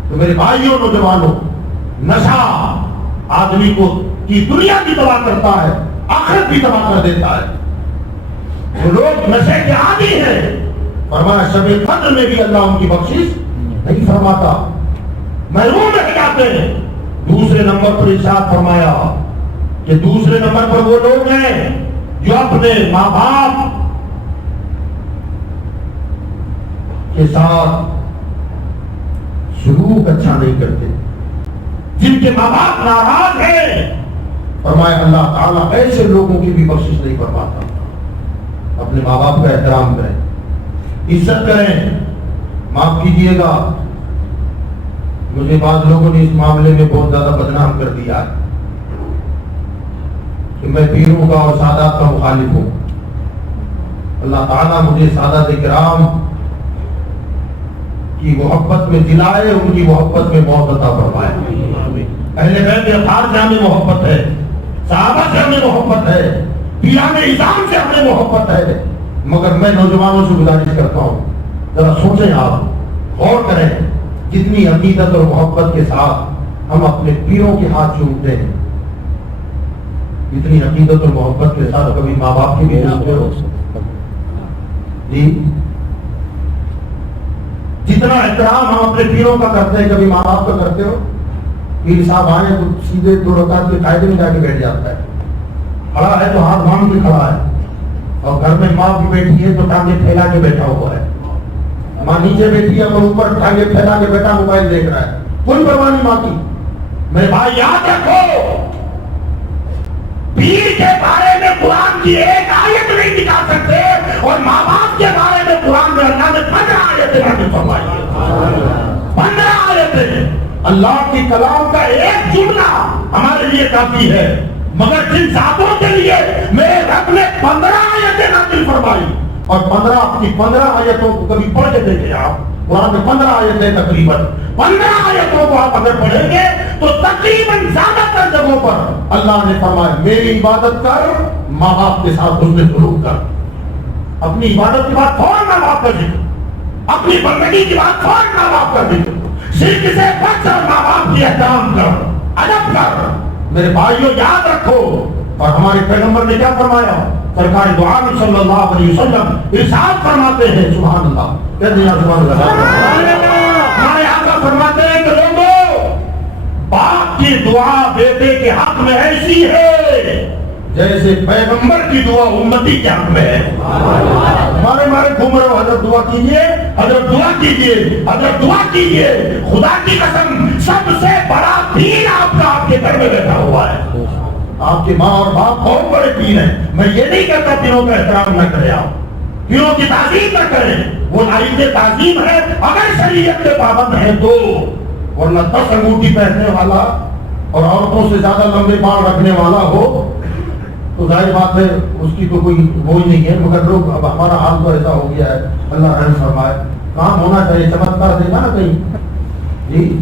تو میرے بھائیوں نوجوانوں، نشہ آدمی کو کی دنیا بھی تباہ کرتا ہے، آخرت بھی تباہ کر دیتا ہے. وہ لوگ نشے کے عادی ہیں، فرمایا شب قدر میں بھی اللہ ان کی بخشش نہیں فرماتا، محروم رہ جاتے ہیں. دوسرے نمبر پر ارشاد فرمایا کہ دوسرے نمبر پر وہ لوگ ہیں جو اپنے ماں باپ کے ساتھ سلوک اچھا نہیں کرتے، جن کے ماں باپ ناراض ہیں. فرمایا اللہ تعالیٰ ایسے لوگوں کی بھی بخشش نہیں فرماتا. اپنے ماں باپ کا احترام کریں، عزت کریں. معاف کیجیے گا، مجھے بعض لوگوں نے اس معاملے میں بہت زیادہ بدنام کر دیا کہ میں پیروں کا اور سادات کا مخالف ہوں. اللہ تعالیٰ مجھے سادات کرام کی محبت میں دلائے، ان کی محبت میں موت عطا فرمائے. اہل بیت اطہار سے ہمیں محبت ہے، صحابہ سے ہمیں محبت ہے، پیران اعظام سے ہمیں محبت ہے. مگر میں نوجوانوں سے گزارش کرتا ہوں ذرا سوچیں، آپ غور کریں کتنی عقیدت اور محبت کے ساتھ ہم اپنے پیروں کے ہاتھ چومتے ہیں، اتنی عقیدت اور محبت کے ساتھ کبھی ماں باپ کے بھی چومتے ہو جی؟ جتنا احترام ہم اپنے پیروں کا کرتے ہیں کبھی ماں باپ کا کرتے ہو؟ پیر صاحب آئے تو سیدھے 2 رکعت کے قاعدے میں جا کے بیٹھ جاتا ہے، کھڑا ہے تو ہاتھ باندھ کے کھڑا ہے، اور گھر میں ماں بھی بیٹھی ہے تو ٹانگیں پھیلا کے بیٹھا ہوا ہے، ماں نیچے بیٹھی ہے اور اوپر ٹانگیں پھیلا کے بیٹھا موبائل دیکھ رہا ہے، کوئی پرواہ نہیں ماں کی۔ میرے بھائی یاد رکھو، پیر کے بارے میں قرآن کی ایک آیت نہیں دکھا سکتے، اور ماں باپ کے بارے میں قرآن میں اللہ نے 15 آیتیں نازل فرمائی ہیں، 15 آیتیں۔ اللہ کی کلام کا ایک جملہ ہمارے لیے کافی ہے، مگر جن ذاتوں کے لیے میرے رب نے 15 آیتیں نازل فرمائی، اور 15 آیتوں کو کبھی پڑھ کے دیکھیں آپ، قرآن میں 15 آیتیں تقریباً 15 آیتوں کو آپ اگر پڑھیں گے تو تقریباً زیادہ تر جگہوں پر اللہ نے فرمایا میری عبادت کر، ماں باپ کے ساتھ حسن سلوک کر۔ اپنی عبادت کے بعد فوراً ماں باپ کا ذکر، اپنی بندگی کے بعد فوراً ماں باپ کا ذکر، شرک سے بچ اور ماں باپ کی احترام کر، ادب کر۔ میرے بھائیوں یاد رکھو، اور ہمارے پیغمبر نے کیا فرمایا؟ سرکار دو عالم صلی اللہ علیہ وسلم ارشاد فرماتے ہیں، سبحان اللہ، کہتے ہیں سبحان اللہ، ہمارے آقا فرماتے ہیں کہ لوگوں، باپ کی دعا بیٹے کے حق میں ایسی ہے جیسے پیغمبر کی دعا امتی کے حق میں ہے۔ ہمارے گھوم رہے ہو، حضرت دعا کیجئے، حضرت دعا کیجئے، حضرت دعا کیجئے، خدا کی قسم سب سے بڑا پیر آپ کا آپ کے گھر میں بیٹھا ہوا ہے۔ آپ کے ماں اور باپ بہت بڑے پیر ہیں، میں یہ نہیں کہتا پیروں کا احترام نہ کریں، آپ پیروں کی تعظیم نہ کریں، وہ لائق تعظیم ہے اگر شریعت کے پابند ہیں تو، ورنہ 10 انگوٹھی پہننے والا اور عورتوں سے زیادہ لمبے بال رکھنے والا ہو تو ظاہر بات ہے اس کی تو کوئی وہ ہی نہیں ہے، مگر لوگ اب ہمارا حال تو ایسا ہو گیا ہے، اللہ رحم فرمائے، کام ہونا چاہیے، چمتکار دیکھا نا کہیں جی،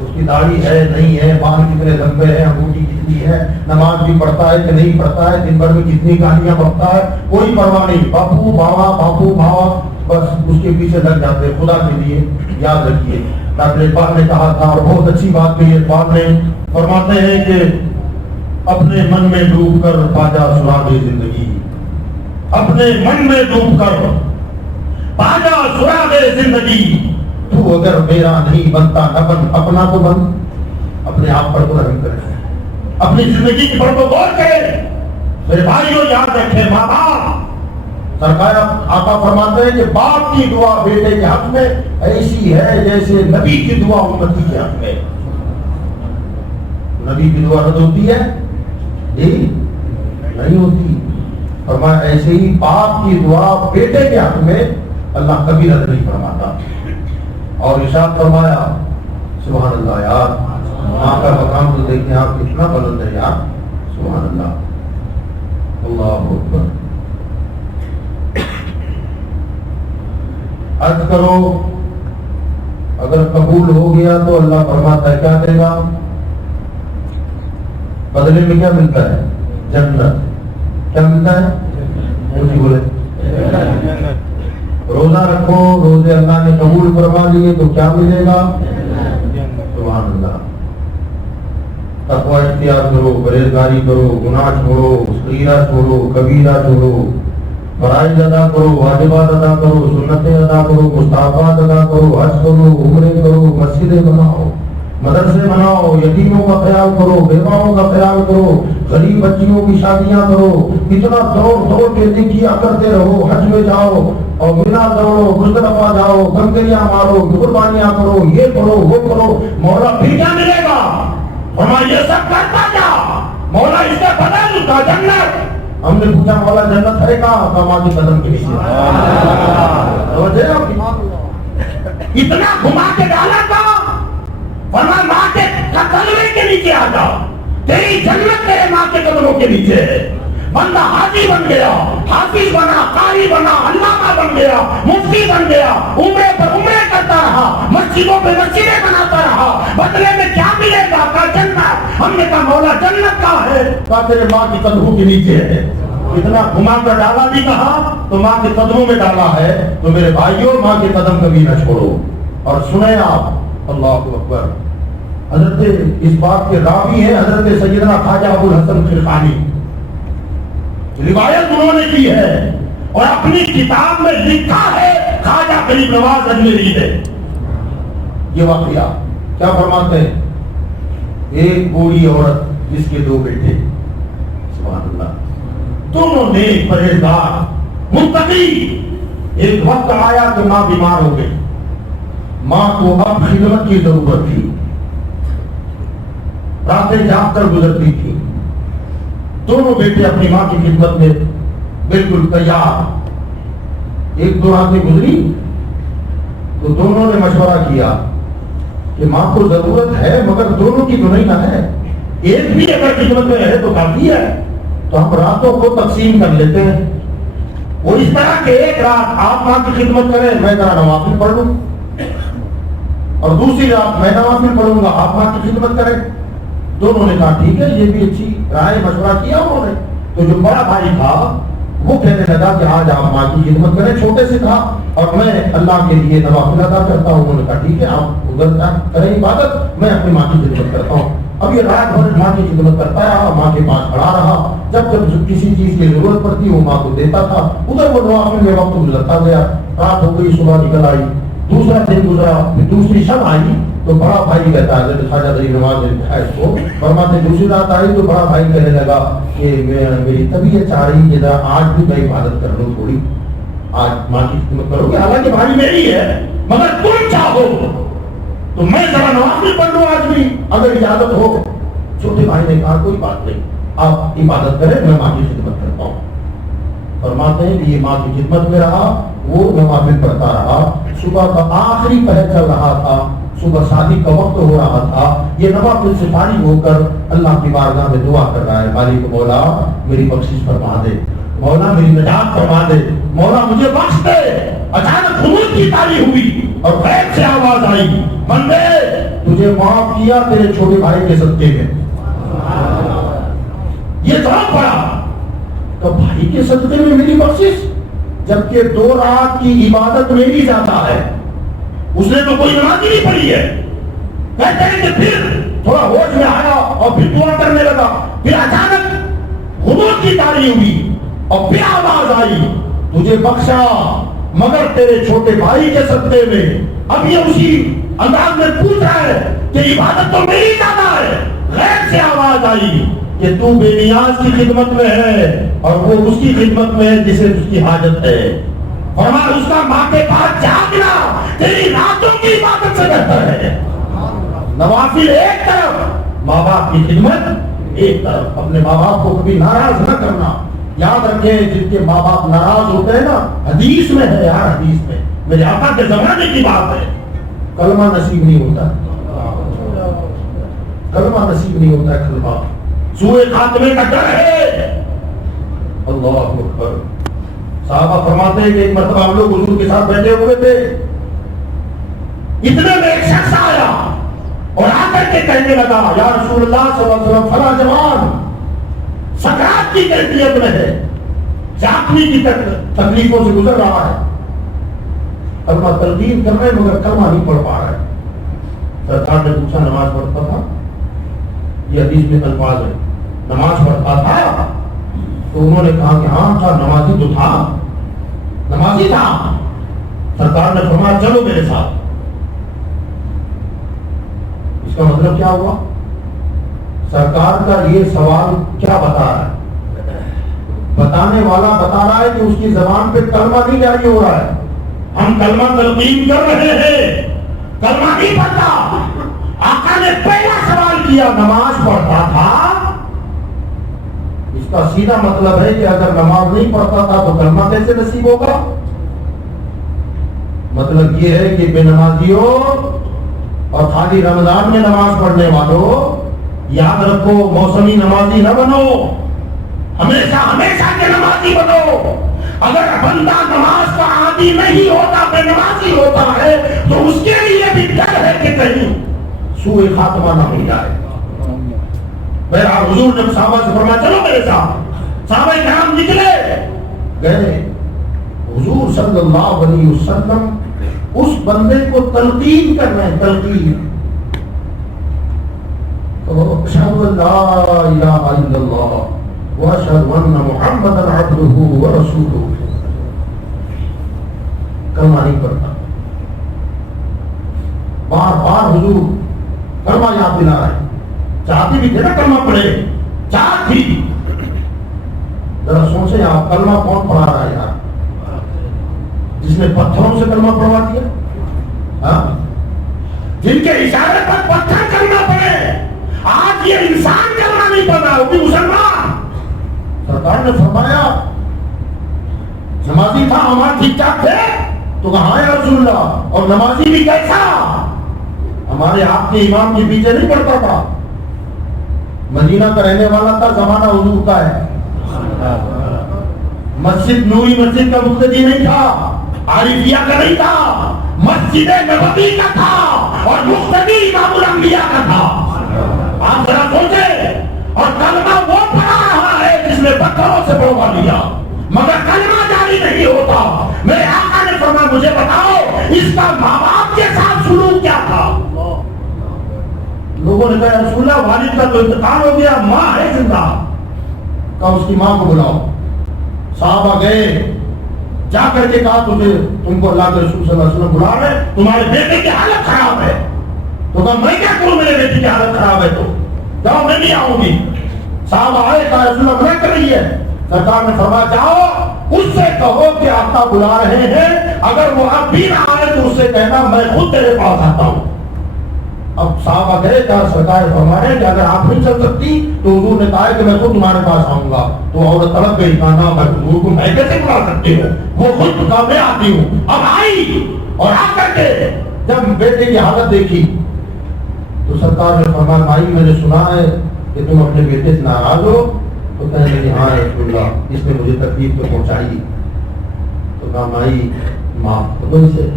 اس کی داڑھی ہے نہیں ہے، بال کتنے لمبے ہیں، انگوٹھی کتنی ہے، نماز بھی پڑھتا ہے کہ نہیں پڑھتا ہے، دن بھر میں کتنی کہانیاں پڑھتا ہے، کوئی پرواہ نہیں، باپو بھاوا بس اس کے پیچھے لگ جاتے ہیں۔ خدا کے لیے یاد رکھیے، ڈاکٹر اقبال نے کہا تھا، اور بہت اچھی بات کہی اقبال نے، فرماتے ہیں کہ اپنے من میں ڈوب کر پاجا سراغ زندگی، اپنے من میں ڈوب کر پاجا سراغ زندگی، تو اگر میرا نہیں بنتا نہ بن، اپنا تو بن، اپنے آپ پر تو رحم کرے، اپنی زندگی پر تو غور کرے۔ میرے بھائیوں یاد رکھیں، ماں باپ، سرکار آقا فرماتے ہیں کہ باپ کی دعا بیٹے کے حق میں ایسی ہے جیسے نبی کی دعا امتی کے حق میں۔ نبی کی دعا رد ہوتی ہے جی؟ نہیں ہوتی۔ فرمایا ایسے ہی باپ کی دعا بیٹے کے حق میں اللہ کبھی رد نہیں فرماتا۔ اور ارشاد فرمایا، سبحان اللہ یار، ماں کا مقام تو دیکھیں آپ کتنا بلند ہے یار، سبحان اللہ، اللہ اکبر۔ عرض کرو اگر قبول ہو گیا تو اللہ فرماتا ہے کیا دے گا؟ بدلے میں کیا ملتا ہے؟ جنت۔ کیا ملتا ہے؟ مجھے بولے روزہ رکھو، روزے اللہ نے قبول فرما لیے تو کیا ملے گا؟ سبحان اللہ۔ تقوی اختیار کرو، پرہیزگاری کرو، گناہ چھوڑو، صغیرہ چھوڑو، کبیرہ چھوڑو، فرائض ادا کرو، واجبات ادا کرو، سنتیں ادا کرو، مستحبات ادا کرو، حج کرو، عمرے کرو، مسجدیں بناؤ، مدرسے بناؤ، یتیموں کا خیال کرو، بیواؤں کا خیال کرو، غریب بچیوں کی شادیاں کرو، اتنا دوڑ کے نیکیاں کرتے رہو، حج میں جاؤ اور مینا دوڑو، مزدلفہ جاؤ، گنگریاں مارو، قربانیاں کرو، یہ کرو وہ کرو، مولا پھر کیا ملے گا؟ فرمایا یہ سب کرتا کیا؟ مولا اس کا بدل کا جنت۔ ہم نے پوچھا مولا جنت ہے کہاں؟ ماں کی قدم کے نیچے۔ اتنا گھما کے ڈالا تھا، فرمایا ماں کے قدموں کے نیچے آ جا، تیری جنت تیرے ماں کے قدموں کے نیچے ہے۔ بندہ حاجی بن گیا، حافظ بنا، قاری بنا، علامہ بن گیا، مفتی بن گیا، عمرے پر عمرے کرتا رہا، مسجدوں پہ مسجدیں بناتا رہا، بدلے میں کیا ملے گا؟ کہا جنت۔ ہم نے کہا مولا جنت کہاں ہے؟ کہا تیرے ماں کی قدموں کے نیچے ہے۔ اتنا گھما کر ڈالا بھی کہا تو ماں کے قدموں میں ڈالا ہے. تو میرے بھائیوں ماں کے قدم کبھی نہ چھوڑو. اور سنیں آپ, اللہ اکبر, حضرت اس بات کے راوی ہیں حضرت سیدنا خواجہ ابو الحسن خرقانی. روایت انہوں نے کی ہے اور اپنی کتاب میں لکھا ہے خواجہ غریب نواز اجمیری ہے. یہ واقعہ کیا فرماتے ہیں, ایک بوڑھی عورت جس کے 2 بیٹے, سبحان اللہ, دونوں نیک پرہیزگار متقی. ایک وقت آیا کہ ماں بیمار ہو گئی. ماں کو اب خدمت کی ضرورت تھی, راتیں جاگ کر گزرتی تھی. دونوں بیٹے اپنی ماں کی خدمت میں بالکل تیار. 1-2 راتیں گزری تو دونوں نے مشورہ کیا کہ ماں کو ضرورت ہے مگر دونوں کی تو نہیں نہ ہے, ایک بھی اگر خدمت میں ہے تو کافی ہے, تو ہم راتوں کو تقسیم کر لیتے ہیں. وہ اس طرح کہ ایک رات آپ ماں کی خدمت کریں, میں ذرا نوافل پڑھ لوں, اور دوسری رات میں نوافل پڑھوں گا, آپ ماں کی خدمت کریں. دونوں نے کہا ٹھیک ہے, یہ بھی اچھی رائے, مشورہ کیا انہوں نے. تو جو بڑا بھائی تھا وہ کہنے لگا کہ آج آپ ماں کی خدمت کریں. چھوٹے سے تھا اور میں اللہ کے لیے نوافل ادا کرتا ہوں. انہوں نے کہا ٹھیک ہے, آپ ادھر کریں عبادت, میں اپنی ماں کی خدمت کرتا ہوں. اب یہ رات بھر ماں کی خدمت کرتا رہا, ماں کے پاس کھڑا رہا. جب جب کسی چیز کی ضرورت پڑتی وہ ماں کو دیتا تھا. ادھر وہ نوافل میں وقت گزرتا گیا. رات ہو گئی, صبح نکل آئی, دوسرا دن گزرا, پھر دوسری شب آئی. تو بڑا بھائی کہتا ہے, حضرت خواجہ غریب نواز نے لکھا ہے اس کو, فرماتے دوسری رات آئی تو بڑا بھائی کہنے لگا کہ میری طبیعت چاہ رہی کہ آج بھی میں عبادت کر لوں تھوڑی, آج ماں کی خدمت کرو گے, حالانکہ بھائی میری ہے مگر تم چاہو تو میں ذرا نوافل پڑھ لوں آج بھی اگر اجازت ہو. چھوٹے بھائی نے کہا کوئی بات نہیں, آپ عبادت کریں, میں ماں کی خدمت کرتا ہوں. فرماتے ہیں کہ یہ ماں کی خدمت میں رہا, وہ نوافل پڑھتا رہا. صبح کا آخری پہر چل رہا تھا, صبح شادی کا وقت ہو رہا تھا. یہ نوافل سے فارغ ہو کر اللہ کی بارگاہ میں دعا کر رہا ہے, مالک مولا میری بخشش فرما دے, مولا میری نجات فرما دے, مولا مجھے بخش دے. اچانک خروج کی تاری ہوئی اور غیب سے آواز آئی, بندے تجھے معاف کیا تیرے چھوٹے بھائی کے صدقے میں. یہ جواب پڑا تو بھائی کے صدقے میں میری بخشش, جبکہ 2 رات کی عبادت میری زیادہ ہے, اس نے تو کوئی نماز ہی نہیں پڑھی ہے. کہتے ہیں کہ پھر تھوڑا ہوش میں آیا اور پھر دعا کرنے لگا. پھر اچانک خروج کی تاری ہوئی اور پھر آواز آئی, تجھے بخشا مگر تیرے چھوٹے بھائی کے صدقے میں. اب یہ اسی انداز میں پوچھ رہا ہے کہ عبادت تو میری زیادہ ہے. غیر سے آواز آئی کہ تو بے نیاز کی خدمت میں ہے اور وہ اس کی خدمت میں ہے جسے اس کی حاجت ہے. فرمایا اس کا ماں کے پاس جاگنا تیری راتوں کی عبادت سے بہتر ہے. نوافل ایک طرف, ماں باپ کی خدمت ایک طرف. اپنے ماں باپ کو کبھی ناراض نہ کرنا. یاد رکھیں جن کے ماں باپ ناراض ہوتے ہیں نا, حدیث میں ہے یار, حدیث میں, میرے آقا کے زمانے کی بات ہے, کلمہ نصیب نہیں ہوتا, کلمہ نصیب نہیں ہوتا ہے. کلمہ سوء خاتمے کا ڈر ہے. اللہ اکبر. صحابہ فرماتے ہیں کہ ایک مرتبہ ہم لوگ حضور کے ساتھ بیٹھے ہوئے تھے, اتنے میں ایک شخص آیا اور آ کر کے کہنے لگا, یا رسول اللہ صلی اللہ علیہ وسلم فلاں جوان سکرات کی کیفیت میں ہے, جاگنے کی تکلیفوں سے گزر رہا ہے, کلمہ تلقین کر رہے مگر کلمہ نہیں پڑھ پا رہا ہے. سرکار نے پوچھا نماز پڑھتا تھا؟ یہ حدیث میں الفاظ ہے, نماز پڑھتا تھا؟ تو انہوں نے کہا کہ ہاں تھا, نمازی تو تھا, نمازی تھا. سرکار نے فرمایا چلو میرے ساتھ. اس کا مطلب کیا ہوا؟ سرکار کا یہ سوال کیا بتا رہا ہے؟ بتانے والا بتا رہا ہے کہ اس کی زبان پہ کلمہ نہیں جاری ہو رہا ہے. ہم کلمہ تلقین کر رہے ہیں, کلمہ نہیں پڑھتا. آقا نے پہلا سوال کیا, نماز پڑھتا تھا؟ اس کا سیدھا مطلب ہے کہ اگر نماز نہیں پڑھتا تھا تو کلمہ کیسے نصیب ہوگا؟ مطلب یہ ہے کہ بے نمازیوں اور خالی رمضان میں نماز پڑھنے والوں, یاد رکھو موسمی نمازی نہ بنو, ہمیشہ ہمیشہ کے نمازی بنو. اگر بندہ نماز کا عادی نہیں ہوتا, بے نمازی ہوتا ہے, تو اس کے لیے بھی ڈر ہے کہ کہیں سوء خاتمہ نہ ہو جائے. میرا حضور جب صحابہ سے فرمایا چلو میرے ساتھ, صحابہ کرام نکلے گئے، حضور صلی اللہ علیہ وسلم اس بندے کو تلقین کر رہے ہیں، تلقین، اشہد ان لا الہ الا اللہ واشہد ان محمدا عبدہ ورسولہ، کلمہ نہیں پڑھتا، بار بار حضور کلمہ یاد دلا رہے، چاہتے بھی تھے نا کلمہ پڑھے، چاہت تھی، ذرا سوچیں آپ کلمہ کون پڑھا رہا ہے یار، جس نے پتھروں سے کلمہ پڑھوا دیا، جن کے اشارے پر پتھر کلمہ پڑھے، آج یہ انسان کلمہ نہیں پڑھ رہا، وہ بھی مسلمان۔ سرکار نے فرمایا نمازی تھا، ہمارے ٹھیک ٹھاک تھے، تو کہاں ہے رسول اللہ، اور نمازی بھی کیسا، ہمارے آپ کے امام کے پیچھے نہیں پڑتا تھا، مدینہ کا رہنے والا تھا، زمانہ حضور کا ہے، مسجد نوری مسجد کا مقتدی نہیں تھا، عارفیہ کا نہیں تھا، مسجد نبوی کا تھا، اور مقتدی امام الانبیاء کا تھا۔ آپ ذرا سوچیں، اور کلمہ وہ پڑھا رہا ہے جس نے پتھروں سے پڑھوا لیا، مگر کلمہ جاری نہیں ہوتا۔ میرے آقا نے فرمایا مجھے بتاؤ اس کا ماں باپ کے ساتھ سلوک کیا تھا؟ لوگوں نے کہا رسول اللہ والد کا تو انتقال ہو گیا، ماں ہے زندہ، کہا اس کی ماں کو بلاؤ۔ صحابہ گئے، جا کر کے کہا تم کو اللہ کے رسول صلی اللہ علیہ وسلم بلا رہے، تمہارے بیٹے کی حالت خراب ہے۔ تو کہا میں کیا کروں، میرے بیٹے کی حالت خراب ہے، تو جاؤ میں نہیں آؤں گی۔ صحابہ آئے، کہا رسول اللہ منع کر رہی ہے، سرکار نے فرمایا جاؤ اس سے کہو کہ آقا بلا رہے ہیں، اگر وہ اب بھی نہ آئے تو اس سے کہنا میں خود تیرے پاس آتا ہوں۔ اب صحابہ گئے، کہا سرکار فرمائے کہ اگر آپ نہیں چل سکتی تو حضور نے کہا کہ میں خود تمہارے پاس آؤں گا۔ تو عورت تڑپ گئی، کہا نہ میں حضور کو میں کیسے بلا سکتی ہوں، وہ خود کہا میں آتی ہوں۔ اب آئی، اور آ کر کے جب بیٹے کی حالت دیکھی تو سرکار نے فرمایا بھائی میں نے سنا ہے کہ تم اپنے بیٹے سے ناراض ہو، تو کہنے لگی ہاں رسول اللہ اس نے مجھے تکلیف تو پہنچائی۔ تو کہا مائی معاف کرو اسے،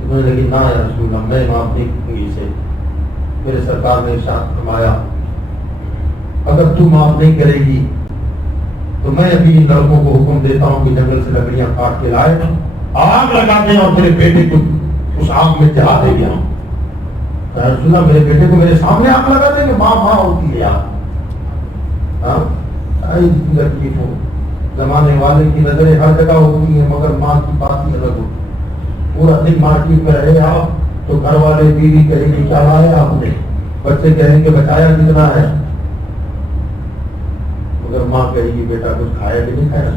کہنے لگی نہ یا رسول اللہ میں معاف نہیں کروں گی اسے۔ میرے سرکار نے ارشاد فرمایا اگر تو معاف نہیں کرے گی تو میں ابھی ان لڑکوں کو حکم دیتا ہوں کہ جنگل سے لکڑیاں کاٹ کے لائے، آگ لگا دیں اور تیرے بیٹے کو اس آگ میں جلا دے گیا۔ رسول اللہ میرے بیٹے کو میرے سامنے آگ لگا دیں گے؟ ماں ماں ہوتی ہے یار، زمانے والے کی نظریں ہر جگہ ہوتی ہیں مگر ماں کی بات ہی الگ ہوتی ہے۔ پورا دن مارکیٹ میں رہے آپ تو گھر والے بیوی کہیں گے کیا لایا آپ نے، بچے کہیں گے بچایا کتنا ہے، مگر ماں کہے گی بیٹا کچھ کھایا کہ نہیں کھایا۔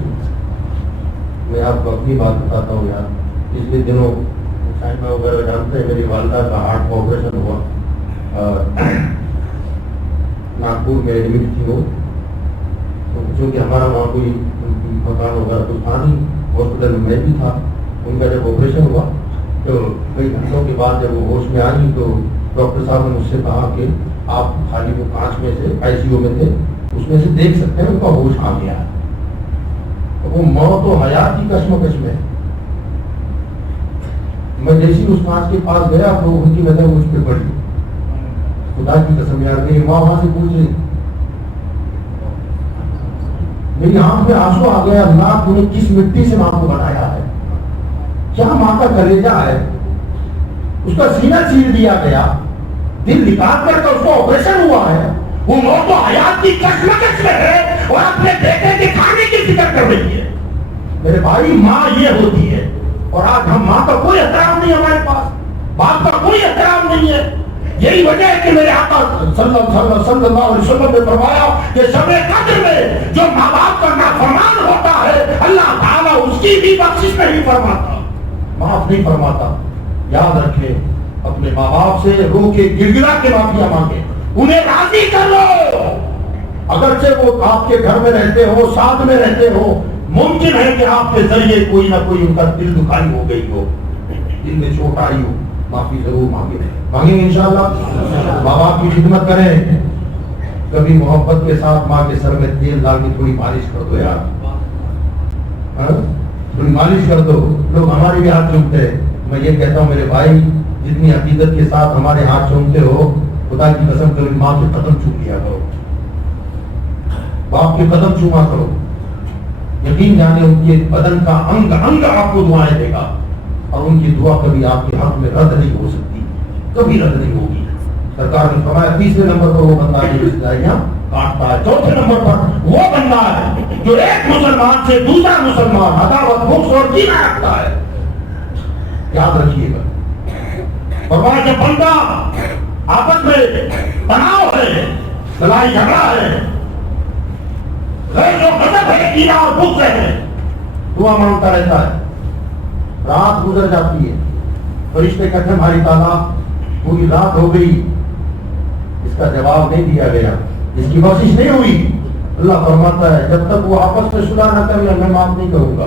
میں آپ کو اپنی بات بتاتا ہوں یار، پچھلے دنوں چائنا وغیرہ جانتے ہیں میری والدہ کا ہارٹ کا آپریشن ہوا، ناگپور میں ایڈمٹ تھی وہ، چونکہ ہمارا وہاں کوئی مکان وغیرہ تو تھا نہیں، ہاسپٹل میں بھی تھا۔ ان کا جب آپریشن ہوا تو کئی گھنٹوں کے بعد جب وہ ہوش میں آئی تو ڈاکٹر صاحب نے مجھ سے کہا کہ آپ خالی وہ کانچ میں سے آئی سی یو میں تھے، اس میں سے دیکھ سکتے ہیں ان کا ہوش آ گیا ہے۔ وہ موت و حیات کی کشمکش میں، میں جیسی اس کانچ کے پاس گیا تو ان کی نظر مجھ پہ پڑی، خدا کی قسم یار میری ماں وہاں سے پوچھ رہی، میری آنکھ میں آنسو آ گیا، اللہ تو نے کس مٹی سے ماں کو بنایا ہے، کیا ماں کا کلیجہ ہے، اس کا سینہ چیر دیا گیا، دل نکال کر اس کو آپریشن ہوا ہے، وہ موت و حیات کی کشمکش میں ہے اور اپنے بیٹے کے کھانے کی فکر کر رہی ہے۔ میرے بھائی ماں یہ ہوتی ہے، اور آج ہم ماں کا کوئی احترام نہیں، ہمارے پاس باپ کا کوئی احترام نہیں ہے۔ یہی وجہ ہے کہ میرے آقا صلی اللہ علیہ وسلم نے فرمایا کہ شب قدر میں جو ماں باپ کا نافرمان ہوتا ہے اللہ تعالیٰ اس کی بھی بخشش نہیں فرماتا، معاف نہیں فرماتا۔ یاد رکھیں اپنے ماں باپ سے رو کے گڑ گڑا کے معافیاں مانگے، انہیں راضی کر لو، اگرچہ وہ آپ کے گھر میں رہتے ہو، ساتھ میں رہتے ہو، ممکن ہے کہ آپ کے ذریعے کوئی نہ کوئی ان کا دل دکھائی ہو گئی ہو، دل میں چوٹ آئی ہو، معافی ضرور مانگے گے انشاءاللہ۔ ماں باپ کی خدمت کریں، کبھی محبت کے ساتھ ماں کے سر میں تیل ڈال کے تھوڑی مالش کر دو یار، تھوڑی مالش کر دو۔ لوگ ہمارے بھی ہاتھ چومتے ہیں، میں یہ کہتا ہوں میرے بھائی جتنی عقیدت کے ساتھ ہمارے ہاتھ چومتے ہو، خدا کی قسم کبھی ماں کے قدم چوم لیا کرو، باپ کے قدم چوما کرو، یقین جانے ان کے بدن کا انگ انگ آپ کو دعائیں دے گا، اور ان کی دعا کبھی آپ کے حق میں رد نہیں ہو سکتی، کبھی رد نہیں ہوگی۔ سرکار نے فرمایا تیسرے نمبر پر وہ بندہ ہے جو رشتہ کاٹتا ہے، چوتھے نمبر پر وہ بندہ ہے جو ایک مسلمان سے دوسرا مسلمان عداوت بغض اور کینہ رکھتا ہے۔ یاد رکھیے گا، فرمایا جب بندہ آپس میں تناؤ ہے، لڑائی جھگڑا ہے، غیر و غضب ہے، کینہ اور بغض ہے، دعا مانگتا رہتا ہے، رات گزر جاتی ہے، فرشتے کہتے ہیں ہماری تعالیٰ پوری رات ہو گئی، اس کا جواب نہیں دیا گیا، اس کی بخشش نہیں ہوئی۔ اللہ فرماتا ہے جب تک وہ آپس میں صلح نہ کر لیں میں معاف نہیں کروں گا۔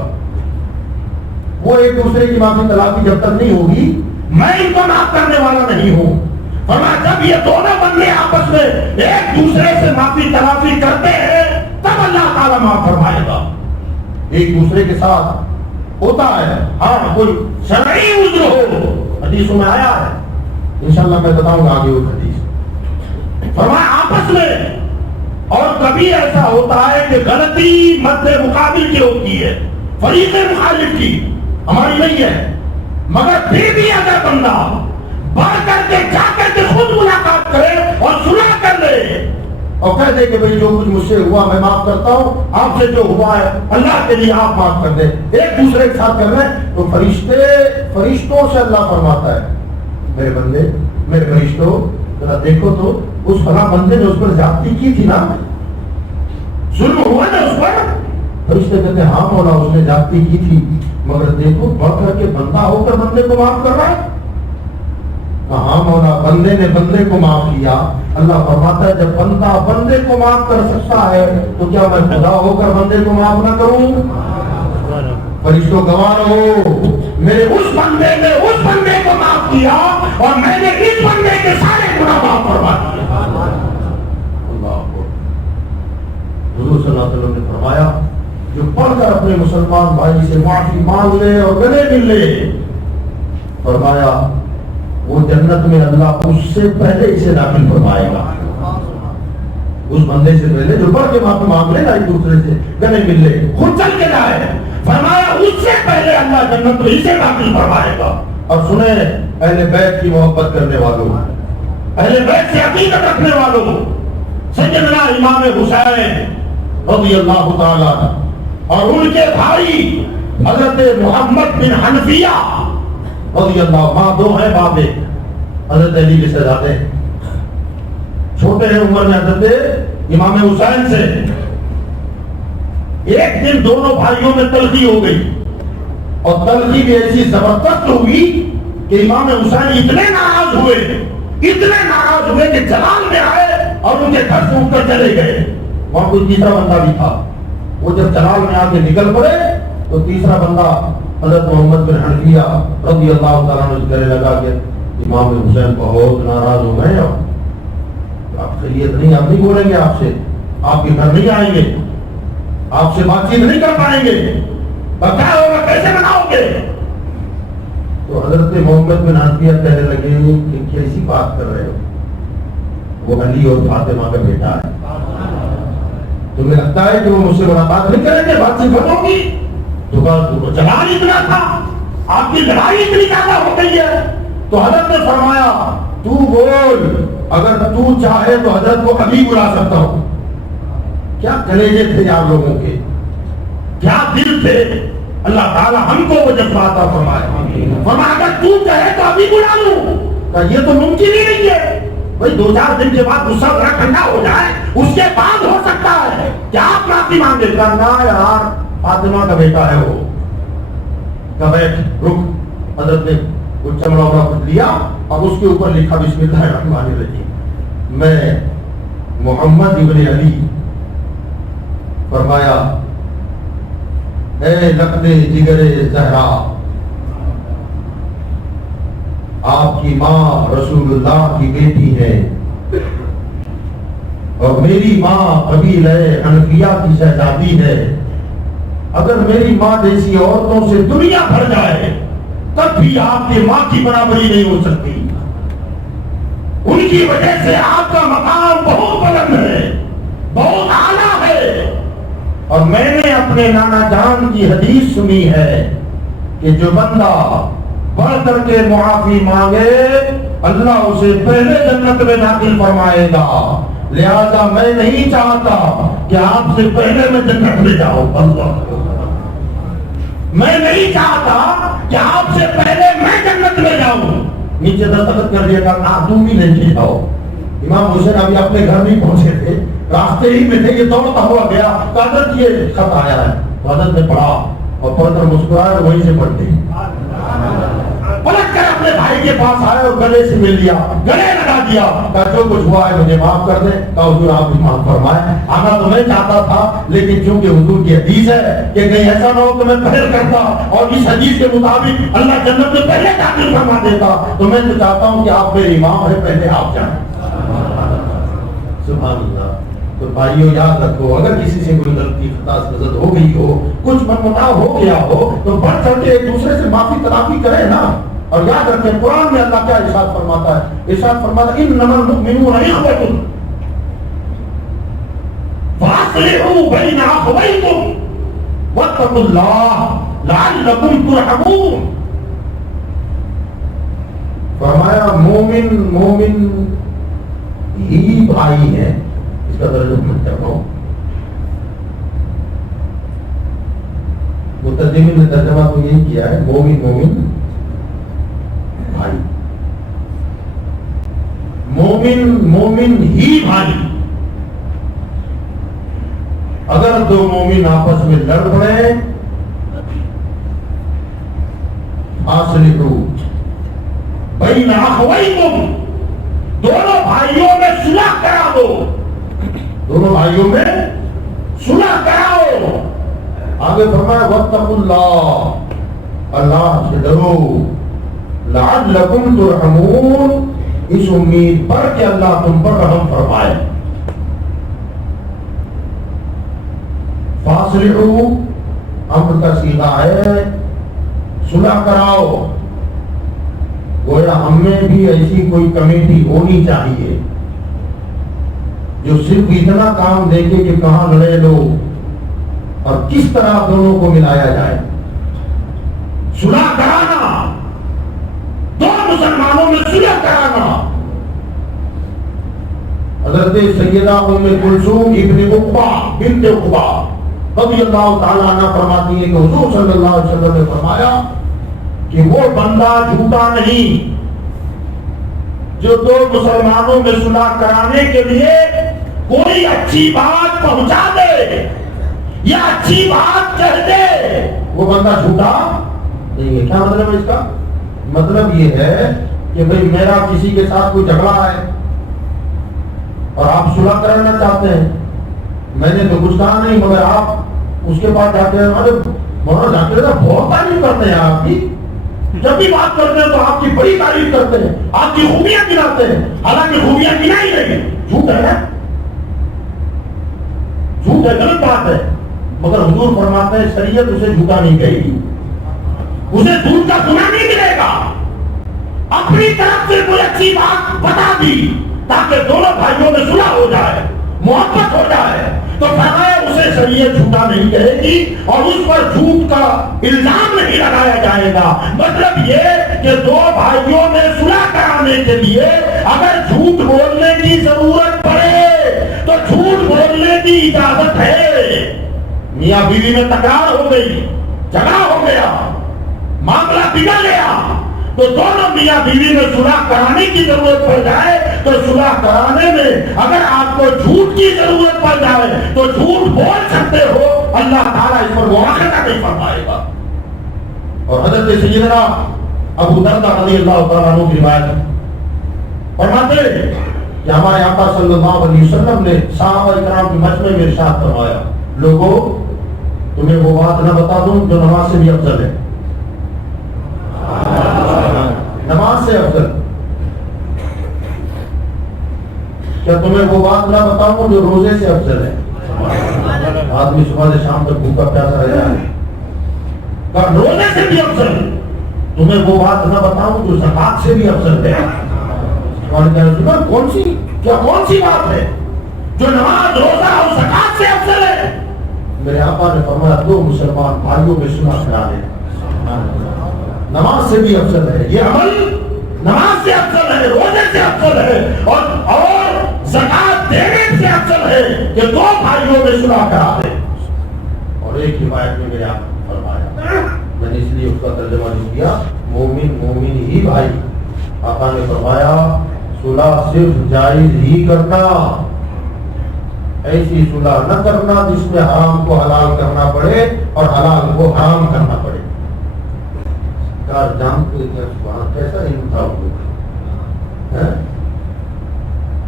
وہ ایک دوسرے کی معافی تلافی جب تک نہیں ہوگی میں ان کو معاف کرنے والا نہیں ہوں۔ فرمایا جب یہ دونوں بندے آپس میں ایک دوسرے سے معافی تلافی کرتے ہیں تب اللہ تعالیٰ معاف فرمائے گا۔ ایک دوسرے کے ساتھ ہوتا ہے، ہاں کوئی شرعی عذر ہو، حدیثوں میں آیا ہے، انشاءاللہ میں بتاؤں گا آگے وہ حدیث۔ فرمایا آپس میں، اور کبھی ایسا ہوتا ہے کہ غلطی مد مقابل کی ہوتی ہے، فریق مخالف کی، ہماری نہیں ہے، مگر پھر بھی اگر بندہ بڑھ کر کے جا کر کے خود ملاقات کرے اور صلح کر لے اور کہہ دے کہ بھئی جو کچھ مجھ سے ہوا میں معاف کرتا ہوں، آپ سے جو ہوا ہے اللہ کے لیے آپ معاف کر دیں، ایک دوسرے کے ساتھ کر لیں، تو فرشتوں سے اللہ فرماتا ہے میرے بندے، میرے فرشتوں ذرا دیکھو تو اس فلاں بندے نے اس پر زیادتی کی تھی نا، ظلم ہوا نا اس پر، فرشتے کہتے ہیں ہاں مولا اس نے زیادتی کی تھی، مگر دیکھو بڑھ کر کے بندہ ہو کر بندے کو معاف کر رہا ہے۔ ہاں مولا بندے نے بندے کو معاف کیا۔ اللہ فرماتا ہے جب بندہ بندے کو معاف کر سکتا ہے تو کیا میں خدا ہو کر بندے کو معاف نہ کروں؟ فرشتوں گواہ رہو، میرے اس بندے نے اس بندے کو معاف کیا اور میں نے اس بندے کے سارے گناہ معاف فرما دیے۔ حضور صلی اللہ علیہ وسلم نے فرمایا جو پڑھ کر اپنے مسلمان بھائی سے معافی مانگ لے اور گلے مل لے، فرمایا وہ جنت میں اللہ اس سے پہلے اسے داخل فرمائے گا، اس بندے سے پہلے جو پڑھ کے معافی مانگ لے نا ایک دوسرے سے گلے مل لے خود چل کے جائے، فرمایا اس سے پہلے اللہ جنت میں اسے داخل فرمائے گا۔ اور سنیں اہل بیت کی محبت کرنے والوں، اہل بیت سے عقیدت رکھنے والوں، سیدنا امام حسین رضی اللہ تعالی عنہ اور ان کے بھائی حضرت محمد بن حنفیہ رضی اللہ، ماں دو ہیں باپ ایک، حضرت علی کے شہزادے چھوٹے ہیں عمر میں حضرت امام حسین سے۔ ایک دن دونوں بھائیوں میں تلخی ہو گئی، اور تلخی بھی ایسی زبردست ہوئی کہ امام حسین اتنے ناراض ہوئے کہ جلال میں آئے اور ان کے گھر سے اٹھ کر چلے گئے۔ وہاں کوئی تیسرا بندہ بھی تھا، وہ جب جلال میں آ کے نکل پڑے تو تیسرا بندہ حضرت محمد بن حنفیہ رضی اللہ تعالیٰ عنہ کہنے لگا کہ امام حسین بہت ناراض ہو گئے، آپ خیریت نہیں، آپ نہیں بولیں گے، آپ سے آپ کے گھر نہیں آئیں گے، آپ سے بات چیت نہیں کر پائیں گے، کیا ہوگا، کیسے بناؤ گے؟ تو حضرت محمد بن حنفیہ کہنے لگے کہ کیسی بات کر رہے ہو، وہ علی اور فاطمہ کا بیٹا ہے، تمہیں لگتا ہے کہ وہ مجھ سے ملاقات نہیں کریں گے، بات چیت ختم ہوگی؟ تو جلال اتنا تھا، آپ کی لڑائی اتنی زیادہ ہو گئی ہے۔ تو حضرت نے فرمایا تو بول، اگر تو چاہے تو حضرت کو ابھی بلا سکتا ہوں۔ کیا کلیجے تھے یار لوگوں کے، کیا دل تھے، اللہ تعالیٰ ہم کو وہ جذبات عطا فرمائے۔ فرمایا اگر تو چاہے تو ابھی بلا لوں، یہ تو ممکن ہی نہیں ہے، بھائی 2-4 دن کے بعد غصہ ذرا ٹھنڈا ہو جائے، اس کے بعد ہو سکتا ہے کہ آپ معافی مانگے۔ کرنا یار فاطمہ کا بیٹا ہے وہ، کا بیٹھ رک، حضرت نے وہ چمڑا وڑا کچھ لیا اور اس کے اوپر لکھا بسم اللہ الرحمن الرحیم، میں محمد ابن علی، فرمایا اے لقد جگر زہرا، آپ کی ماں رسول اللہ کی بیٹی ہے اور میری ماں قبیلہ حنفیہ کی شہزادی ہے، اگر میری ماں جیسی عورتوں سے دنیا بھر جائے تب بھی آپ کی ماں کی برابری نہیں ہو سکتی، ان کی وجہ سے آپ کا مقام بہت بلند ہے، بہت اعلیٰ ہے، اور میں نے اپنے نانا جان کی حدیث سنی ہے کہ جو بندہ بڑھ کر کے معافی مانگے اللہ اسے پہلے جنت میں داخل فرمائے گا. لہذا میں نہیں چاہتا کہ آپ سے پہلے میں جنت میں جاؤں. اللہ میں نہیں چاہتا کہ آپ سے پہلے میں جنت میں جاؤں. نیچے دستخط کر دیا کر آپ تم بھی نہیں جاؤ. امام حسین ابھی اپنے گھر نہیں پہنچے تھے, راستے ہی میں تھے, یہ دوڑتا ہوا گیا تو حضرت یہ خط آیا ہے. تو حضرت نے پڑھا اور پڑھ کر مسکرایا اور وہیں سے پڑھتے پلٹ کر اپنے بھائی کے پاس آئے اور گلے سے مل لیا, گلے لگا دیا, کہا جو کچھ ہوا ہے مجھے معاف کر دیں. کہا حضور آپ بھی معاف فرمائیں. آنا تو میں چاہتا تھا لیکن چونکہ حضور کی حدیث ہے کہ کہیں ایسا نہ ہو کہ میں پہل کرتا اور اس حدیث کے مطابق اللہ جنت میں پہلے داخل فرما دیتا, تو میں تو چاہتا ہوں کہ آپ میرے امام ہیں, پہلے آپ جائیں. سبحان اللہ. تو بھائیو یاد رکھو, اگر کسی سے کوئی غلطی خطا سرزد ہو گئی ہو, کچھ منمٹاؤ ہو گیا ہو, تو بڑھ چڑھ کے ایک دوسرے سے معافی تلافی کرے نا. اور یاد رکھیں قرآن میں اللہ کیا ارشاد فرماتا ہے, ارشاد فرماتا ہے انما المؤمنون اخوۃ فاصلحوا بین اخویکم واتقوا اللہ لعلکم ترحمون. فرمایا مومن ہی بھائی ہے. اس کا درجہ میں کر رہا ہوں, مترجمین نے ترجمہ تو یہی کیا ہے, مومن بھائی, مومن ہی بھائی. اگر دو مومن آپس میں لڑ پڑے فاصلحوا بین اخویکم, دونوں بھائیوں میں صلح کرا دو, دونوں بھائیوں میں صلح کراؤ. آگے فرمایا واتقوا اللہ, اللہ سے ڈرو, لعلکم ترحمون, اس امید پر کہ اللہ تم پر رحم فرمائے. فاصلحوا امر کا صیغہ ہے, صلح کراؤ. گویا ہم میں بھی ایسی کوئی کمیٹی ہونی چاہیے جو صرف اتنا کام دیکھے کہ کہاں لڑے لو اور کس طرح دونوں کو ملایا جائے. صلح کرانا, دو مسلمانوں میں صلح کرانا. حضرت سیدہ ام کلثوم ابن عقبہ بنت عقبہ رضی اللہ تعالیٰ عنہ فرماتی ہے کہ حضور صلی اللہ علیہ وسلم نے فرمایا کہ وہ بندہ جھوٹا نہیں جو دو مسلمانوں میں صلح کرانے کے لیے کوئی اچھی بات پہنچا دے یا اچھی بات کہہ دے, وہ بندہ جھوٹا نہیں ہے. کیا مطلب ہے اس کا؟ مطلب یہ ہے کہ بھئی میرا کسی کے ساتھ کوئی جھگڑا ہے اور آپ صلح کرنا چاہتے ہیں, میں نے تو کچھ کہا نہیں, مگر آپ اس کے پاس جاتے ہیں, ارے مولانا جاتے ہیں بہت تعریف کرتے ہیں آپ کی, جب بھی بات کرتے ہیں تو آپ کی بڑی تعریف کرتے ہیں, آپ کی خوبیاں گناتے ہیں, حالانکہ خوبیاں گنا ہی نہیں. جھوٹ ہے نا, جھوٹ ہے, غلط بات ہے. مگر حضور فرماتے ہیں شریعت اسے جھوٹا نہیں کہے گی, اسے جھوٹ کا گناہ نہیں ملے گا. اپنی طرف سے کوئی اچھی بات بتا دی تاکہ دونوں بھائیوں میں صلح ہو جائے, محبت ہو جائے, تو فرمایا اسے شریعت جھوٹا نہیں کہے گی اور اس پر جھوٹ کا الزام نہیں لگایا جائے گا. مطلب یہ کہ دو بھائیوں میں صلح کرانے کے لیے اگر جھوٹ بولنے کی ضرورت پڑے تو جھوٹ بولنے کی اجازت ہے. میاں بیوی میں تکرار ہو گئی, جھگڑا ہو گیا, معاملہ بگڑ گیا, تو دونوں میاں بیوی میں صلح کرانے کی ضرورت پڑ جائے تو صلح کرانے میں اگر آپ کو جھوٹ کی ضرورت پڑ جائے تو جھوٹ بول سکتے ہو, اللہ تعالیٰ اس پر مواخذہ نہیں فرمائے گا. اور حضرت سیدنا ابو دردہ رضی اللہ تعالیٰ عنہ کی روایت فرماتے کہ ہمارے آقا صلی اللہ علیہ وسلم نے صحابہ کرام کے مجمع میں ارشاد فرمایا, لوگوں تمہیں وہ بات نہ بتا دوں جو نماز سے بھی افضل ہے, نماز سے افضل. کیا تمہیں وہ بات نہ بتاؤں جو روزے سے افضل ہے؟ آدمی صبح سے شام تک بھوکا پیاسا رہ جائے, روزے سے بھی افضل. تمہیں وہ بات نہ بتاؤں جو زکات سے بھی افضل ہے. کون سی بات ہے جو نماز روزہ اور زکات سے افضل ہے؟ میرے آقا نے فرمایا 2 مسلمان بھائیوں میں صلح کرا دینا نماز سے بھی افضل ہے، یہ عمل نماز سے افضل ہے، روزے سے افضل ہے، اور زکات دینے سے افضل ہے کہ 2 بھائیوں میں صلح کرا دے۔ اور ایک روایت میں میرے آقا نے فرمایا، میں نے اس لیے اس کا ترجمہ نہیں کیا، مومن مومن ہی بھائی۔ آقا نے فرمایا صلح صرف جائز ہی کرنا، ایسی صلح نہ کرنا جس میں حرام کو حلال کرنا پڑے اور حلال کو حرام کرنا پڑے۔ جانتے کیسا علم تھا